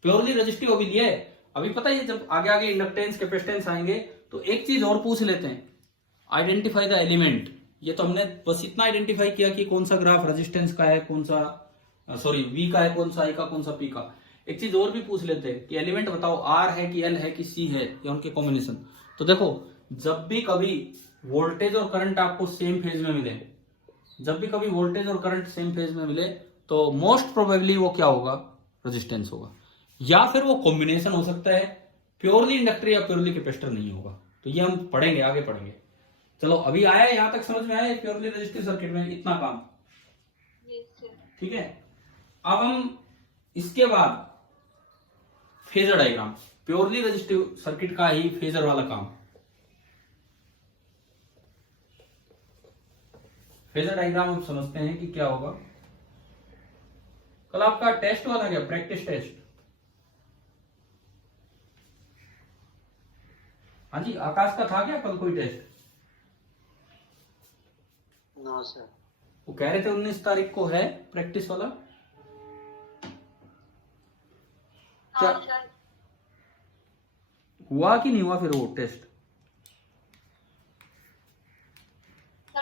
प्योरली रजिस्टिव अभी दिया है, अभी पता है जब आगे आगे इंडक्टेंस कैपेसिटेंस आएंगे तो एक चीज और पूछ लेते हैं, आइडेंटिफाई द एलिमेंट। ये तो हमने बस इतना आइडेंटिफाई किया कि कौन सा ग्राफ रेजिस्टेंस का है, कौन सा सॉरी वी का है, कौन सा आई का, कौन सा पी का। एक चीज और भी पूछ लेते हैं कि एलिमेंट बताओ आर है कि एल है कि सी है या उनके कॉम्बिनेशन। तो देखो, जब भी कभी वोल्टेज और करंट आपको सेम फेज में मिले, जब भी कभी वोल्टेज और करंट सेम फेज में मिले तो मोस्ट प्रोबेबली वो क्या होगा? रेजिस्टेंस होगा, या फिर वो कॉम्बिनेशन हो सकता है, प्योरली इंडक्टर या प्योरली कैपेसिटर नहीं होगा। तो ये हम पढ़ेंगे, आगे पढ़ेंगे। चलो अभी आया, यहां तक समझ में आया प्योरली रेजिस्टिव सर्किट में इतना काम? ठीक है। अब हम इसके बाद phasor diagram, purely resistive circuit का ही फेजर वाला काम। फेजर डायग्राम हम समझते हैं कि क्या होगा। कल आपका टेस्ट हुआ था क्या, प्रैक्टिस टेस्ट? हाँ जी, आकाश का था क्या कल कोई टेस्ट? No sir. वो कह रहे थे 19 तारीख को है प्रैक्टिस वाला। क्या हुआ कि नहीं हुआ फिर वो टेस्ट?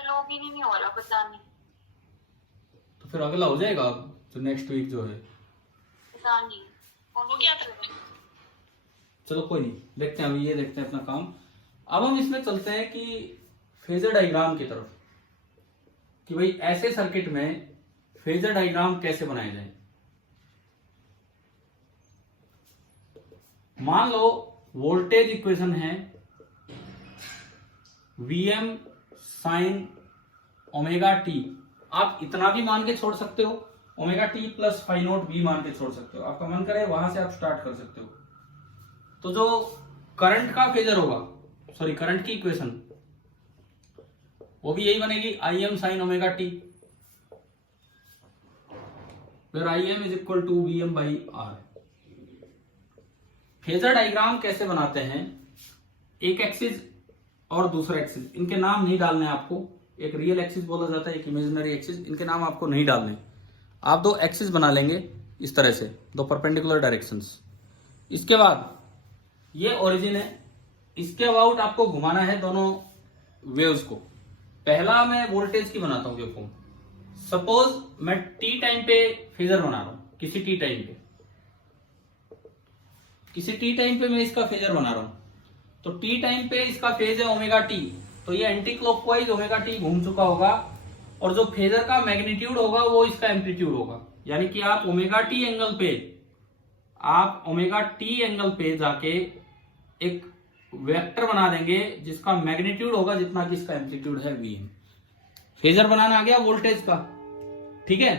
लोग ही नहीं हो रहा, पता नहीं। तो फिर अगला हो जाएगा तो नेक्स्ट वीक जो है, पता नहीं हो गया था। चलो कोई नहीं, देखते हैं अभी, ये देखते हैं अपना काम। अब हम इसमें चलते हैं कि फेजर डायग्राम की तरफ, कि भाई ऐसे सर्किट में फेजर डायग्राम कैसे बनाए जाए। मान लो वोल्टेज इक्वेशन है Vm साइन ओमेगा टी। आप इतना भी मान के छोड़ सकते हो, omega t plus phi naught भी मान के छोड़ सकते हो, आपका मन करे वहां से आप स्टार्ट कर सकते हो। तो जो करंट का फेजर होगा, सॉरी करंट की इक्वेशन, वो भी यही बनेगी I M sine omega T, फिर I M is equal to V M by R. Phasor diagram कैसे बनाते हैं, एक एक्सिस और दूसरा एक्सिस, इनके नाम नहीं डालने आपको, एक रियल एक्सिस बोला जाता है, एक इमेजिनरी एक्सिस, इनके नाम आपको नहीं डालने। आप दो एक्सिस बना लेंगे इस तरह से, दो परपेंडिकुलर डायरेक्शंस। इसके बाद ये ओरिजिन है, इसके अबाउट आपको घुमाना है दोनों वेव्स को। पहला मैं वोल्टेज की बनाता हूं वेवफॉर्म। सपोज मैं टी टाइम पे फेजर बना रहा हूं, किसी टी टाइम पे, किसी टी टाइम पे मैं इसका फेजर बना रहा हूं, तो टी टाइम पे इसका फेज है ओमेगा टी, तो ये एंटी क्लॉकवाइज ओमेगा टी घूम चुका होगा, और जो फेजर का मैग्नीट्यूड होगा वो इसका एम्पलीट्यूड होगा। यानी कि आप ओमेगा टी एंगल पे, आप ओमेगा टी एंगल पे जाके एक वेक्टर बना देंगे जिसका मैग्नीट्यूड होगा जितना कि इसका एम्पलीट्यूड है वी एम। फेजर बनाना आ गया वोल्टेज का, ठीक है।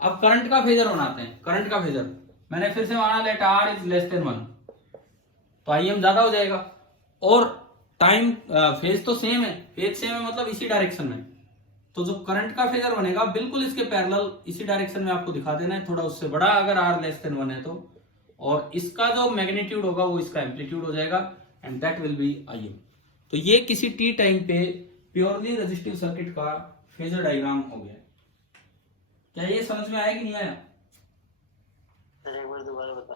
अब करंट का फेजर बनाते हैं। करंट का फेजर मैंने फिर से माना let R is less than 1, तो आई एम ज्यादा हो जाएगा, और टाइम फेज तो सेम है, फेज सेम है मतलब इसी डायरेक्शन में, तो जो करंट का फेजर बनेगा बिल्कुल इसके पैरेलल इसी डायरेक्शन में आपको दिखा देना है, थोड़ा उससे बड़ा अगर आर लेस देन 1 है तो, और इसका जो मैग्नीट्यूड होगा वो इसका एम्पलीट्यूड हो जाएगा, and that will be I M. तो ये किसी टी टाइम पे प्योरली रेजिस्टिव सर्किट का फेजर डायग्राम हो गया। क्या ये समझ में आया कि नहीं आया? एक बार दोबारा बता।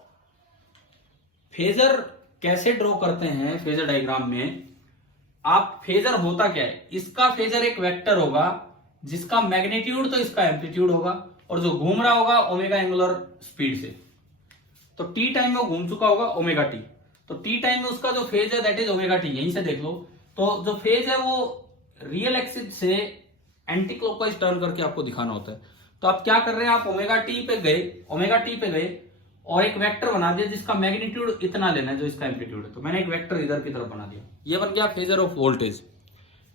फेजर कैसे ड्रॉ करते हैं फेजर डायग्राम में? आप फेजर होता क्या है, इसका फेजर एक वेक्टर होगा जिसका मैग्नीट्यूड तो इसका एम्पलीट्यूड होगा, और जो घूम रहा होगा ओमेगा एंगुलर स्पीड से। तो टी टाइम में घूम चुका होगा ओमेगा टी, तो टी टाइम में उसका जो फेज है दैट इज ओमेगा टी, यहीं से देख लो। तो जो फेज है वो रियल एक्सिस से एंटी क्लॉकवाइज टर्न करके आपको दिखाना होता है। तो आप क्या कर रहे हैं, आप ओमेगा टी पे गए और एक वेक्टर बना दिया जिसका मैग्नीट्यूड इतना लेना है जो इसका एम्पलीट्यूड है, तो मैंने एक वेक्टर इधर की तरफ बना दिया, ये बन गया फेजर ऑफ वोल्टेज।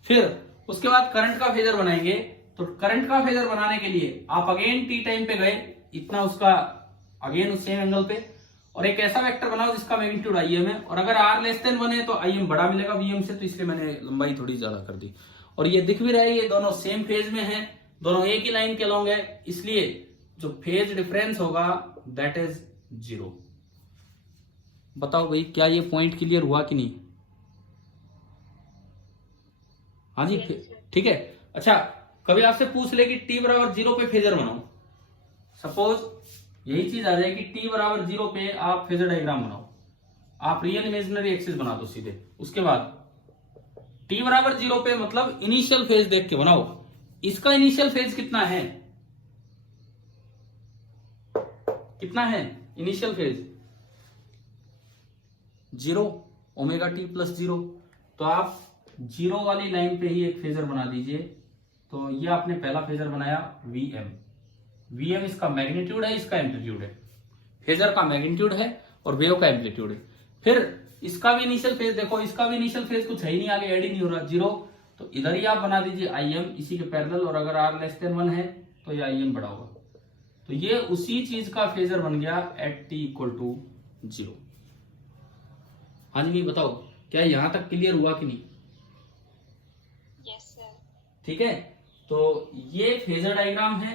फिर उसके बाद करंट का फेजर बनाएंगे, तो करंट का फेजर बनाने के लिए आप अगेन टी टाइम पे गए, इतना उसका अगेन उस सेम एंगल पे, और एक ऐसा वेक्टर बनाओ जिसका मैग्नीट्यूड आई एम है, और अगर आर लेस देन 1 है तो आई एम बड़ा मिलेगा वी एम से, तो इसलिए मैंने लंबाई थोड़ी ज्यादा कर दी। और ये दिख भी रहा है, ये दोनों सेम फेज में है, दोनों एक ही लाइन के लॉन्ग है, इसलिए जो फेज डिफरेंस होगा दैट इज 0। बताओ भाई, क्या ये पॉइंट क्लियर हुआ कि नहीं? हाँ जी, ठीक है। अच्छा, कभी आपसे पूछ ले कि t बराबर 0 पे फेजर बनाओ, सपोज यही चीज आ जाए कि t बराबर 0 पे आप फेजर डायग्राम बनाओ, आप रियल इमेजिनरी एक्सिस बना दो सीधे। उसके बाद t बराबर 0 पे मतलब इनिशियल फेज देख के बनाओ, इसका इनिशियल फेज कितना है, कितना है initial phase? 0, omega t plus 0। तो आप 0 वाली लाइन पे ही एक फेजर बना दीजिए। तो ये आपने पहला फेजर बनाया Vm, Vm इसका मैग्नीट्यूड है, इसका एम्पलीट्यूड है, फेजर का मैग्नीट्यूड है और वेव का एम्पलीट्यूड है। फिर इसका भी इनिशियल फेज देखो, इसका भी इनिशियल फेज कुछ है ही नहीं, आगे ऐड ही नहीं हो रहा 0, तो इधर ही आप बना दीजिए Im इसी के पैरेलल, और अगर r लेस देन 1 है तो ये Im बड़ा होगा। तो ये उसी चीज का फेजर बन गया एट t इक्वल टू 0। हाँ जी नहीं, बताओ क्या यहां तक क्लियर हुआ कि नहीं? Yes sir. ठीक है, तो ये फेजर डायग्राम है।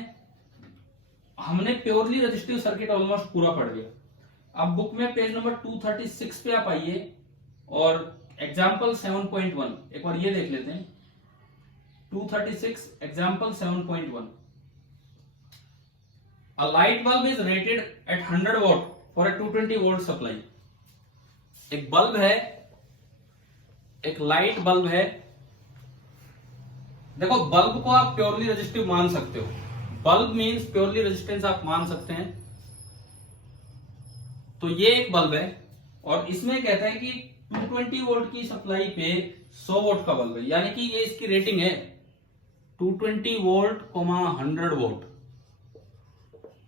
हमने प्योरली रेजिस्टिव सर्किट ऑलमोस्ट पूरा पढ़ लिया। अब बुक में पेज नंबर 236 पे आप आइए और एग्जाम्पल 7.1 एक बार ये देख लेते हैं। 236 example 7.1। A light bulb is rated at 100 watt for a 220 volt supply। एक बल्ब है, एक लाइट बल्ब है। देखो, बल्ब को आप प्योरली रेजिस्टिव मान सकते हो, बल्ब मींस प्योरली रेजिस्टेंस आप मान सकते हैं। तो ये एक बल्ब है और इसमें कहता है कि 220 वोल्ट की सप्लाई पे 100 वोल्ट का बल्ब है, यानी कि ये इसकी रेटिंग है 220 वोल्ट 100 वोल्ट,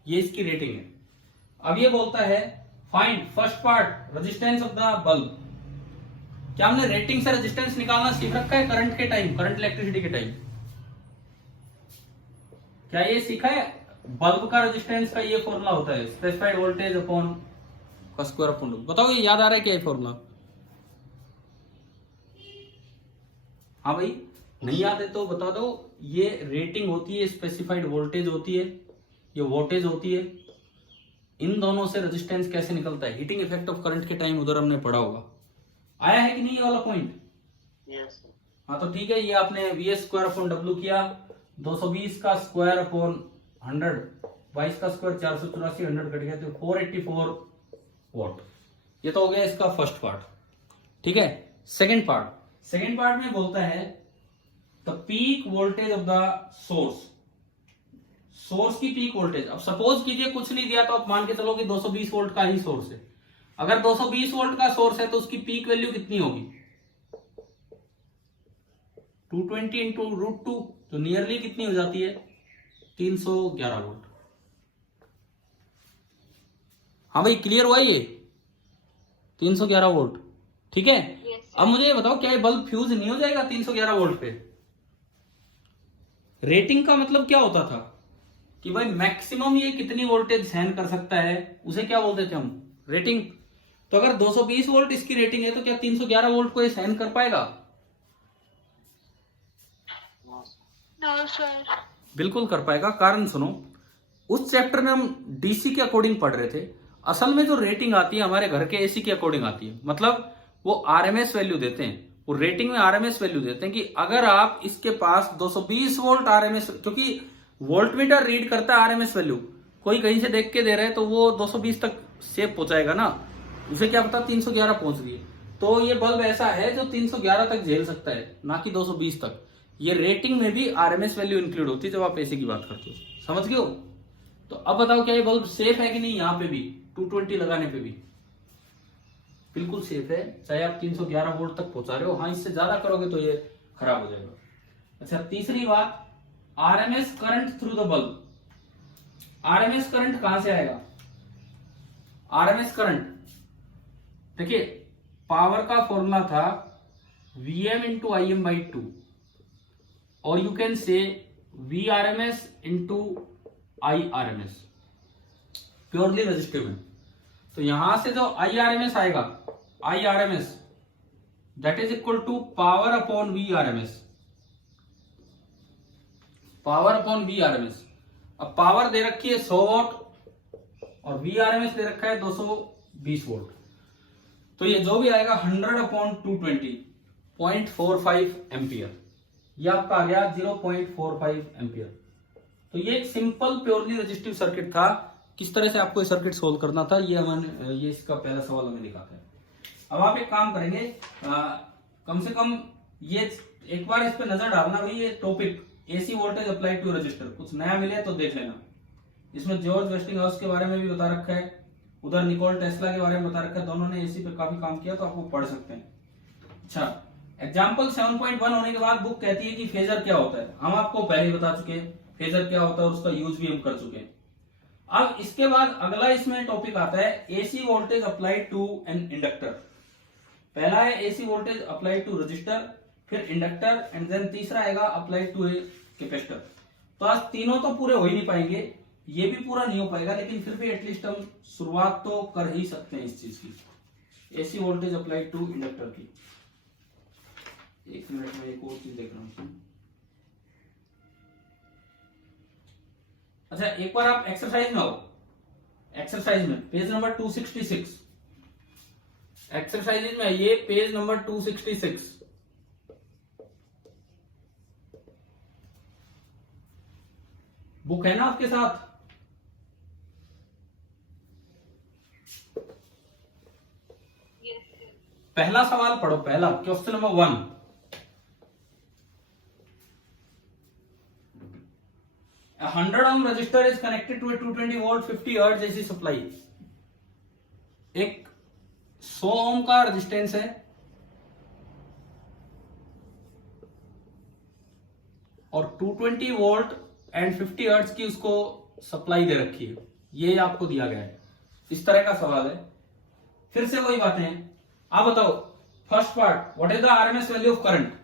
ये इसकी रेटिंग है। अब ये बोलता है find first part resistance of the bulb. क्या हमने रेटिंग से रेजिस्टेंस निकालना सीख रखा है करंट के टाइम, करंट इलेक्ट्रिसिटी के टाइम? क्या ये सीखा है? बल्ब का रेजिस्टेंस का ये फॉर्मूला होता है स्पेसिफाइड वोल्टेज अपॉन का स्क्वायर अपॉन। बताओ ये याद आ रहा है क्या ये फॉर्मूला? हाँ भाई, नहीं याद है तो बता दो। ये रेटिंग होती है, स्पेसिफाइड वोल्टेज होती है, ये वोल्टेज होती है। इन दोनों से रेजिस्टेंस कैसे निकलता है? हीटिंग इफेक्ट ऑफ करंट के टाइम उधर हमने पढ़ा होगा। आया है कि नहीं ये वाला पॉइंट? यस। हाँ तो ठीक है, ये आपने वीएस स्क्वायर अपॉन डब्ल्यू किया, 220 का स्क्वायर अपॉन 100, 22 का स्क्वायर 484, 100 कट गया तो 484 वॉट। ये तो हो गया इसका फर्स्ट पार्ट। ठीक है, सेकंड पार्ट में बोलता है the peak voltage of the source की पीक वोल्टेज। अब सपोज कीजिए कुछ नहीं दिया तो आप मान के चलो कि 220 वोल्ट का ही सोर्स है। अगर 220 वोल्ट का सोर्स है तो उसकी पीक वैल्यू कितनी होगी? 220 इंटू √2, तो नियरली कितनी हो जाती है? 311 वोल्ट। हाँ भाई क्लियर हुआ ये? 311 वोल्ट। ठीक है, अब मुझे ये बताओ क्या ये बल्ब फ्यूज नहीं हो जाएगा 311 वोल्ट पे? रेटिंग का मतलब क्या होता था कि भाई मैक्सिमम ये कितनी वोल्टेज सहन कर सकता है, उसे क्या बोलते थे हम? रेटिंग। तो अगर 220 वोल्ट इसकी रेटिंग है तो क्या 311 वोल्ट को ये सहन कर पाएगा? No sir. बिल्कुल कर पाएगा। कारण सुनो, उस चैप्टर में हम डीसी के अकॉर्डिंग पढ़ रहे थे। असल में जो रेटिंग आती है हमारे घर के एसी के अकॉर्डिंग आती है। मतलब वो आरएमएस वैल्यू देते हैं, वो रेटिंग में आरएमएस वैल्यू देते हैं कि अगर आप इसके पास 220 वोल्ट आरएमएस, क्योंकि वोल्टमीटर रीड करता है आरएमएस वैल्यू, कोई कहीं से देख के दे रहा है तो वो 220 तक सेफ पहुंचाएगा ना, उसे क्या पता 311 पहुंच गई। तो ये बल्ब ऐसा है जो 311 तक झेल सकता है, ना कि 220 तक। ये रेटिंग में भी आरएमएस वैल्यू इंक्लूड होती है जब आप एसी की बात करते हो। समझ गए हो? तो अब बताओ क्या ये बल्ब सेफ है कि नहीं? यहाँ पे भी 220 लगाने पे भी बिल्कुल सेफ है, चाहे आप 311 वोल्ट तक पहुंचा रहे हो। हाँ, इससे ज्यादा करोगे तो ये खराब हो जाएगा। अच्छा, तीसरी बात, RMS current through the bulb. RMS current कहां से आएगा? आरएमएस करंट देखिए, पावर का फॉर्मूला था Vm इंटू IM/2 और you can say Vrms into IRms, purely resistive में। तो यहां से जो IRms आएगा, IRms that is equal to power upon Vrms, power upon Vrms। अब पावर दे रखी है 100 वोल्ट और Vrms दे रखा है 220 वोल्ट, तो ये जो भी आएगा 100 अपॉन 220, 0.45 एम्पियर। ये आपका आ गया 0.45 एम्पियर। तो ये एक सिंपल प्योरली रेजिस्टिव सर्किट था। किस तरह से आपको ये सर्किट सोल्व करना था, ये इसका पहला सवाल हमें दिखाता है। अब आप एक काम करेंगे, कम से कम ये एक बार इस पे नजर डालना भाई, ये topic AC voltage applied to resistor, कुछ नया मिले तो देख लेना। इसमें जॉर्ज वेस्टिंगहाउस के बारे में भी बता रखा है, उधर निकोल टेस्ला के बारे में बता रखा है। दोनों ने एसी पे काफी काम किया, तो आप वो पढ़ सकते हैं। अच्छा, एग्जाम्पल 7.1 होने के बाद बुक कहती है कि फेजर क्या होता है। हम आपको पहले ही बता चुके हैं फेजर क्या होता है, उसका यूज भी हम कर चुके हैं। अब इसके बाद अगला इसमें टॉपिक आता है AC voltage applied to an inductor. पहला है AC voltage applied to resistor, फिर इंडक्टर, एंड देन तीसरा आएगा अप्लाइड टू ए कैपेसिटर। तो आज तीनों तो पूरे हो ही नहीं पाएंगे, ये भी पूरा नहीं हो पाएगा, लेकिन फिर भी एटलीस्ट हम शुरुआत तो कर ही सकते हैं इस चीज की, AC voltage applied to inductor की। एक मिनट में एक और चीज देख रहा हूं। अच्छा, एक बार आप एक्सरसाइज में आओ, एक्सरसाइज में पेज नंबर 266, एक्सरसाइज में ये पेज नंबर 266। बुक है ना आपके साथ? पहला सवाल पढ़ो, पहला question number 1। A 100 ohm resistor is connected to a 220 volt 50 hertz AC supply। एक 100 ओम का रेजिस्टेंस है और 220 वोल्ट एंड 50 हर्ट्ज की उसको सप्लाई दे रखी है। ये आपको दिया गया है, इस तरह का सवाल है। फिर से वही बातें हैं। आप बताओ, first part, what is the RMS value of current?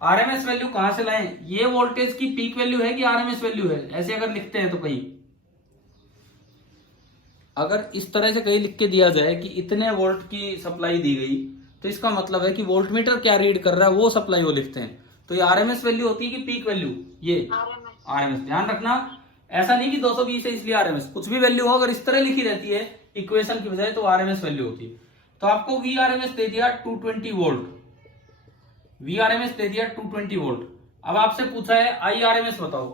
RMS value कहां से लाएं? ये वोल्टेज की पीक वैल्यू है कि आरएमएस वैल्यू है? ऐसे अगर लिखते हैं तो कहीं, अगर इस तरह से कहीं लिख के दिया जाए कि इतने वोल्ट की सप्लाई दी गई, तो इसका मतलब है कि वोल्टमीटर क्या रीड कर रहा है वो सप्लाई वो लिखते हैं। तो ये आरएमएस वैल्यू होती है कि पीक वैल्यू? ये आरएमएस। आरएमएस। ध्यान रखना, ऐसा नहीं कि 220 है इसलिए आरएमएस, कुछ भी वैल्यू हो अगर इस तरह लिखी रहती है इक्वेशन की बजाय तो आरएमएस वैल्यू होती है। तो आपको वी आरएमएस दे दिया 220 वोल्ट, वी आरएमएस दे दिया 220 वोल्ट। अब आपसे पूछा है आई आरएमएस बताओ,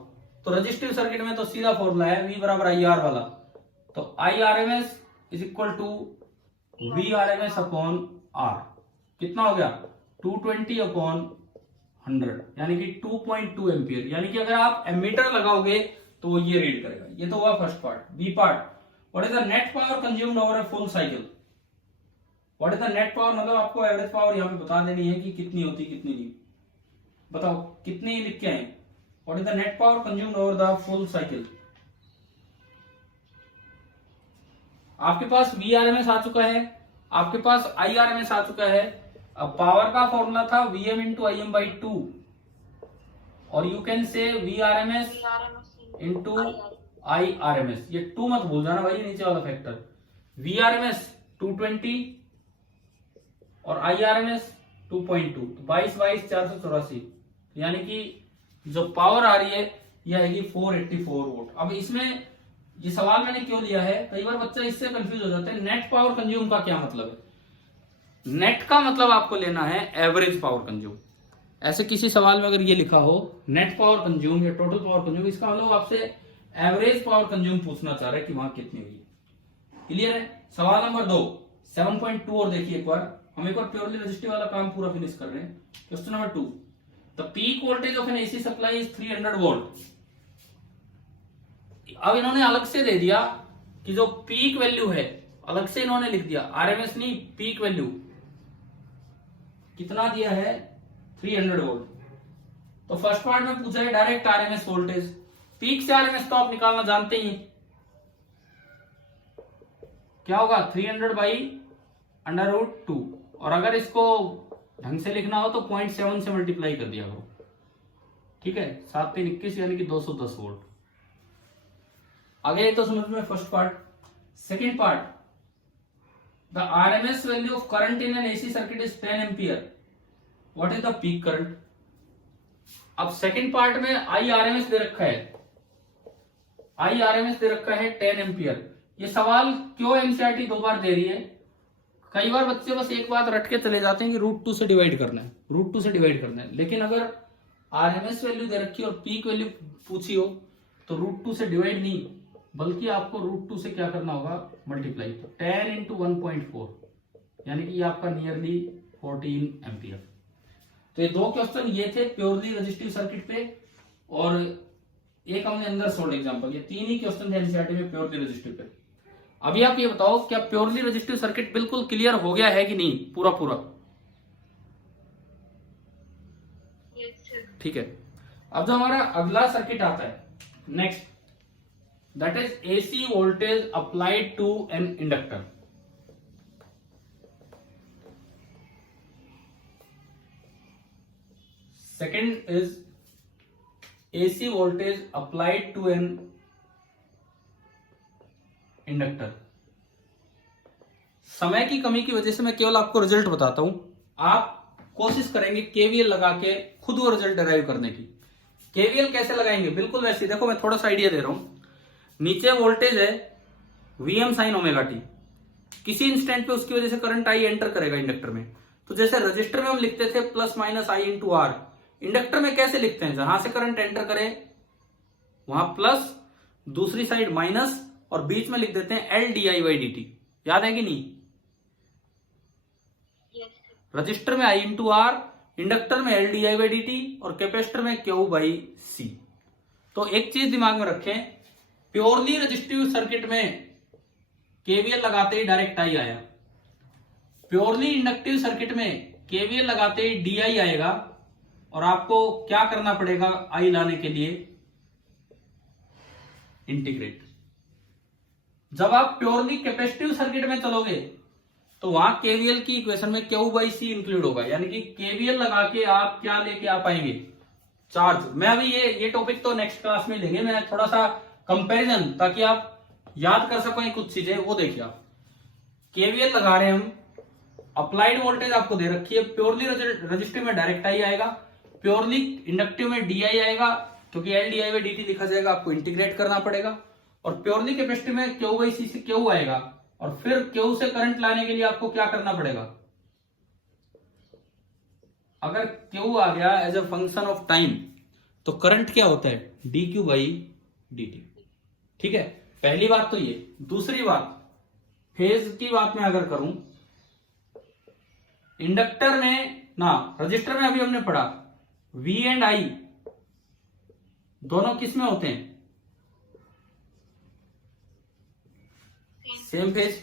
तो रजिस्टिव सर्किट में तो सीधा फॉर्मूला है वी बराबर आई आर वाला, तो I RMS is equal to V RMS upon R. कितना हो गया? 220 अपॉन 100 यानी कि 2.2 एम्पियर। यानी कि अगर आप एमीटर लगाओगे तो वो ये रीड करेगा। ये तो हुआ first part. B part, what is the net power consumed over a full cycle? What is the net power, मतलब आपको एवरेज पावर यहाँ पे बता देनी है कि कितनी होती कितनी नहीं। बताओ कितनी लिख के आए? What is the net power consumed over the full cycle? आपके पास वी आरएमएस आ चुका है, आपके पास आई आरएमएस आ चुका है। अब पावर का फॉर्मूला था Vm into I M by 2 और you can say V RMS into I RMS. ये 2 मत भूल जाना भाई, नीचे वाला फैक्टर। वी आरएमएस 220 और आई आरएमएस 2.2, 22 484, यानी कि जो पावर आ रही है यह आएगी 484 वोल्ट। अब इसमें ये सवाल मैंने क्यों लिया है, कई बार बच्चा इससे कंफ्यूज हो जाता है। नेट पावर कंज्यूम का क्या मतलब है? नेट का मतलब आपको लेना है एवरेज पावर कंज्यूम। ऐसे किसी सवाल में अगर ये लिखा हो नेट पावर कंज्यूम या टोटल पावर कंज्यूम, इसका मतलब आपसे एवरेज पावर कंज्यूम पूछना चाह रहा है कि वहां कितनी हुई। क्लियर है? सवाल नंबर 2 7.2 और देखिए एक बार, हम एक बार प्योरली रजिस्टिव वाला काम पूरा फिनिश कर रहे हैं। Question number 2, the peak voltage of N AC supply is 300 volt. अब इन्होंने अलग से दे दिया कि जो पीक वैल्यू है, अलग से इन्होंने लिख दिया, आरएमएस नहीं, पीक वैल्यू कितना दिया है? 300 वोल्ट। तो फर्स्ट पार्ट में पूछा है डायरेक्ट आरएमएस वोल्टेज, पीक से आरएमएस तो आप निकालना जानते ही, क्या होगा? 300 बाई √2। और अगर इसको ढंग से लिखना हो तो 0.7 से मल्टीप्लाई कर दिया करो। ठीक है, 7 3 21 यानी कि 210 वोल्ट। आगे तो समझ में first part. Second part, the RMS value of current in an AC circuit is 10 ampere. What is the peak current? अब सेकेंड पार्ट में आई आरएमएस दे रखा है, आई आरएमएस दे रखा है 10 एम्पियर। ये सवाल क्यों एनसीईआरटी 2 बार दे रही है? कई बार बच्चे बस एक बात रट के चले जाते हैं कि √2 से डिवाइड करना है, √2 से डिवाइड करना है। लेकिन अगर आरएमएस वैल्यू दे रखी और पीक वैल्यू पूछी हो तो √2 से डिवाइड नहीं, बल्कि आपको √2 से क्या करना होगा? मल्टीप्लाई। तो 10 इंटू 1.4 यानी कि ये आपका नियरली 14 एम्पियर। तो ये 2 क्वेश्चन ये थे प्योरली रजिस्टिव सर्किट पे, और एक हमने अंदर सोल्ड एग्जांपल। ये 3 ही क्वेश्चन थे एनसीईआरटी में प्योरली रजिस्टिव पे। अभी आप ये बताओ क्या प्योरली रजिस्टिव सर्किट बिल्कुल क्लियर हो गया है कि नहीं पूरा पूरा? ठीक है। अब जो हमारा अगला सर्किट आता है next, that is AC voltage applied to an inductor. Second is AC voltage applied to an inductor. समय की कमी की वजह से मैं केवल आपको रिजल्ट बताता हूं, आप कोशिश करेंगे केवीएल लगा के खुद वो रिजल्ट डिराइव करने की। केवीएल कैसे लगाएंगे? बिल्कुल वैसे, देखो मैं थोड़ा सा आइडिया दे रहा हूं। नीचे वोल्टेज है Vm sin ओमेगा टी, किसी इंस्टेंट पे उसकी वजह से करंट आई एंटर करेगा इंडक्टर में। तो जैसे रजिस्टर में हम लिखते थे plus minus I into R, inductor में कैसे लिखते हैं? जहां से करंट एंटर करे वहां प्लस, दूसरी साइड माइनस, और बीच में लिख देते हैं L di/dt। याद है कि नहीं? रजिस्टर में I इंटू आर, इंडक्टर में L di/dt और कैपेसिटर में Q/C। तो एक चीज दिमाग में रखें, प्योरली रजिस्टिव सर्किट में केवीएल लगाते ही डायरेक्ट आई आया, प्योरली इंडक्टिव सर्किट में केवीएल लगाते ही DI आएगा, और आपको क्या करना पड़ेगा आई लाने के लिए? इंटीग्रेट। जब आप प्योरली कैपेसिटिव सर्किट में चलोगे तो वहां केवीएल की इक्वेशन में Q/C इंक्लूड होगा, यानी कि केवीएल लगा के आप क्या लेके आ पाएंगे? चार्ज। मैं अभी ये टॉपिक तो नेक्स्ट क्लास में लेंगे, मैं थोड़ा सा कंपैरिजन ताकि आप याद कर सको कुछ चीजें, वो देखिए आप। केवीएल लगा रहे हैं हम, अप्लाइड वोल्टेज आपको दे रखी है, प्योरली रजिस्टिव में डायरेक्ट आई आएगा, प्योरली इंडक्टिव में डी आई आएगा, क्योंकि L D I by d T लिखा जाएगा, आपको इंटीग्रेट करना पड़ेगा। और प्योरली कैपेसिटिव में क्यू बाई सी से क्यू आएगा, और फिर क्यू से करंट लाने के लिए आपको क्या करना पड़ेगा, अगर क्यू आ गया as a function of time तो करंट क्या होता है, d q by d t. ठीक है, पहली बात तो ये। दूसरी बात, फेज की बात मैं अगर करूं, इंडक्टर में ना रजिस्टर में अभी हमने पढ़ा V एंड I दोनों किस में होते हैं, सेम फेज।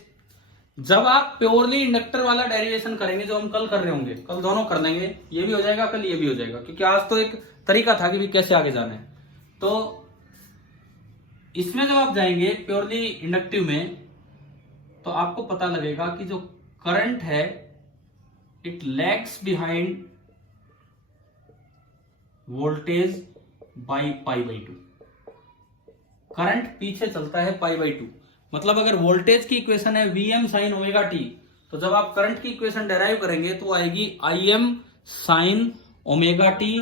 जब आप प्योरली इंडक्टर वाला डेरिवेशन करेंगे, जो हम कल कर रहे होंगे, कल दोनों कर लेंगे, ये भी हो जाएगा कल ये भी हो जाएगा, क्योंकि आज तो एक तरीका था कि भी कैसे आगे जाना है। तो इसमें जब आप जाएंगे प्योरली इंडक्टिव में, तो आपको पता लगेगा कि जो करंट है it lags behind voltage by pi by two. Current पीछे चलता है पाई बाई टू। मतलब अगर वोल्टेज की इक्वेशन है Vm साइन ओमेगा टी, तो जब आप करंट की इक्वेशन डेराइव करेंगे तो आएगी Im साइन ओमेगा टी,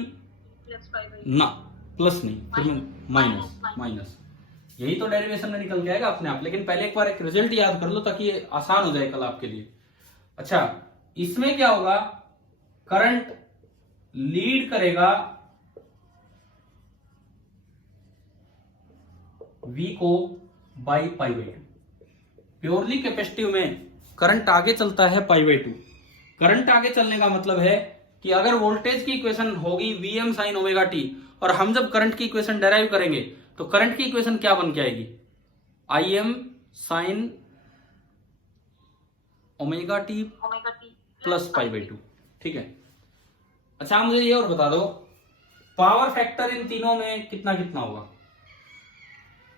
ना प्लस नहीं, फिर माइनस। यही तो डेरिवेशन में निकल के आएगा अपने आप। लेकिन पहले एक बार एक रिजल्ट याद कर लो ताकि ये आसान हो जाए कल आपके लिए। अच्छा, इसमें क्या होगा, करंट लीड करेगा V को by pi by to. Purely capacitive में करंट आगे चलता है पाई बाई टू। करंट आगे चलने का मतलब है कि अगर वोल्टेज की इक्वेशन होगी Vm साइन ओमेगा टी, और हम जब करंट की इक्वेशन डेराइव करेंगे तो करंट की इक्वेशन क्या बन के आएगी, Im sign omega t plus pi by to. ठीक है। अच्छा, मुझे ये और बता दो, पावर फैक्टर इन तीनों में कितना कितना होगा,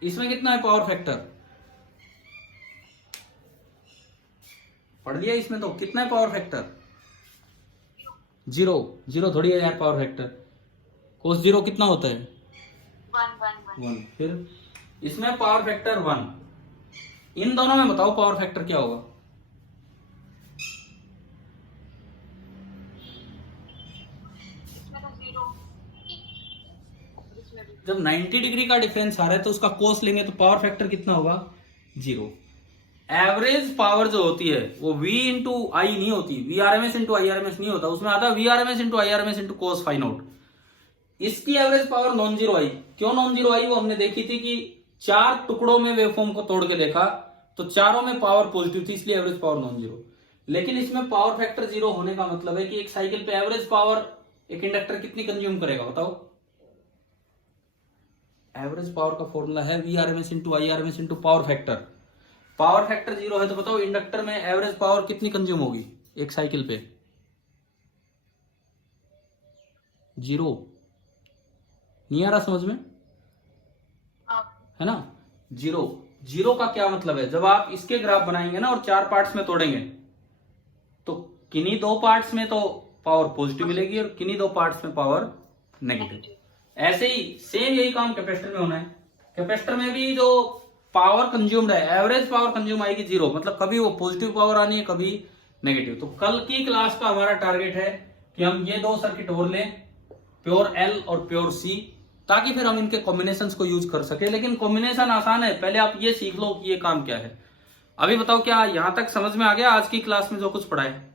इसमें कितना है पावर फैक्टर, पढ़ लिया इसमें तो, कितना है पावर फैक्टर, जीरो। जीरो थोड़ी है यार पावर फैक्टर, कोस जीरो कितना होता है, 1। फिर इसमें पावर फैक्टर 1। इन दोनों में बताओ पावर फैक्टर क्या होगा, जब 90 डिग्री का डिफरेंस आ रहा है तो उसका कोस लेंगे तो पावर फैक्टर कितना होगा, 0। एवरेज पावर जो होती है वो V इंटू आई नहीं होती, VRMS इंटू IRMS नहीं होता, उसमें आता VRMS इंटू IRMS इंटू कोस फाइंड आउट। इसकी एवरेज पावर नॉन जीरो आई। क्यों नॉन जीरो आई, वो हमने देखी थी कि 4 टुकड़ों में वेवफॉर्म को तोड़ के देखा तो चारों में पावर पॉजिटिव थी, इसलिए एवरेज पावर नॉन जीरो। लेकिन इसमें पावर फैक्टर 0 होने का मतलब है कि एक साइकिल पे एवरेज पावर एक इंडक्टर कितनी कंज्यूम करेगा, बताओ। एवरेज पावर का फॉर्मूला है VRMS into IRMS into power factor. Power factor 0 है तो बताओ इंडक्टर में एवरेज पावर कितनी कंज्यूम होगी एक साइकिल पे, 0। नहीं आ रहा समझ में, है ना, 0। 0 का क्या मतलब है, जब आप इसके ग्राफ बनाएंगे ना और 4 पार्ट्स में तोड़ेंगे तो किन्हीं 2 पार्ट्स में तो पावर पॉजिटिव मिलेगी और किन्हीं 2 पार्ट्स में पावर नेगेटिव। ऐसे ही सेम यही काम कैपेसिटर में होना है। कैपेसिटर में भी जो पावर कंज्यूम्ड है, एवरेज पावर कंज्यूम आएगी 0, मतलब कभी वो पॉजिटिव पावर आनी है कभी नेगेटिव। तो कल की क्लास का हमारा टारगेट है कि हम ये 2 सर्किट और लें, प्योर L और प्योर C, ताकि फिर हम इनके कॉम्बिनेशंस को यूज कर सके। लेकिन कॉम्बिनेशन आसान है, पहले आप ये सीख लो कि ये काम क्या है। अभी बताओ क्या यहां तक समझ में आ गया आज की क्लास में जो कुछ पढ़ा है,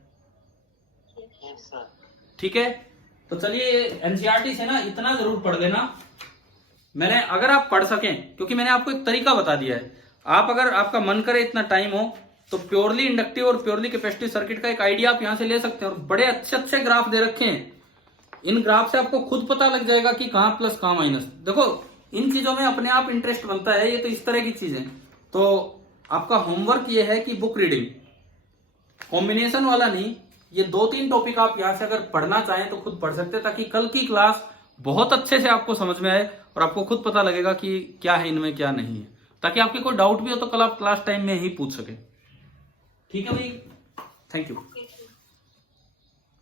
ठीक है। तो चलिए एनसीईआरटी से ना इतना जरूर पढ़ लेना, मैंने अगर आप पढ़ सकें, क्योंकि मैंने आपको एक तरीका बता दिया है। आप अगर आपका मन करे इतना टाइम हो तो प्योरली इंडक्टिव और प्योरली कैपेसिटिव सर्किट का एक आइडिया आप यहां से ले सकते हैं। और बड़े अच्छे अच्छे ग्राफ दे रखे हैं, इन ग्राफ से आपको खुद पता लग जाएगा कि कहां प्लस कहां माइनस। देखो इन चीजों में अपने आप इंटरेस्ट बनता है, ये तो इस तरह की चीजें। तो आपका होमवर्क ये है कि बुक रीडिंग, कॉम्बिनेशन वाला नहीं, ये 2-3 टॉपिक आप यहां से अगर पढ़ना चाहें तो खुद पढ़ सकते हैं, ताकि कल की क्लास बहुत अच्छे से आपको समझ में आए और आपको खुद पता लगेगा कि क्या है इनमें क्या नहीं है, ताकि आपके कोई डाउट भी हो तो कल आप क्लास टाइम में ही पूछ सके। ठीक है भाई, थैंक यू।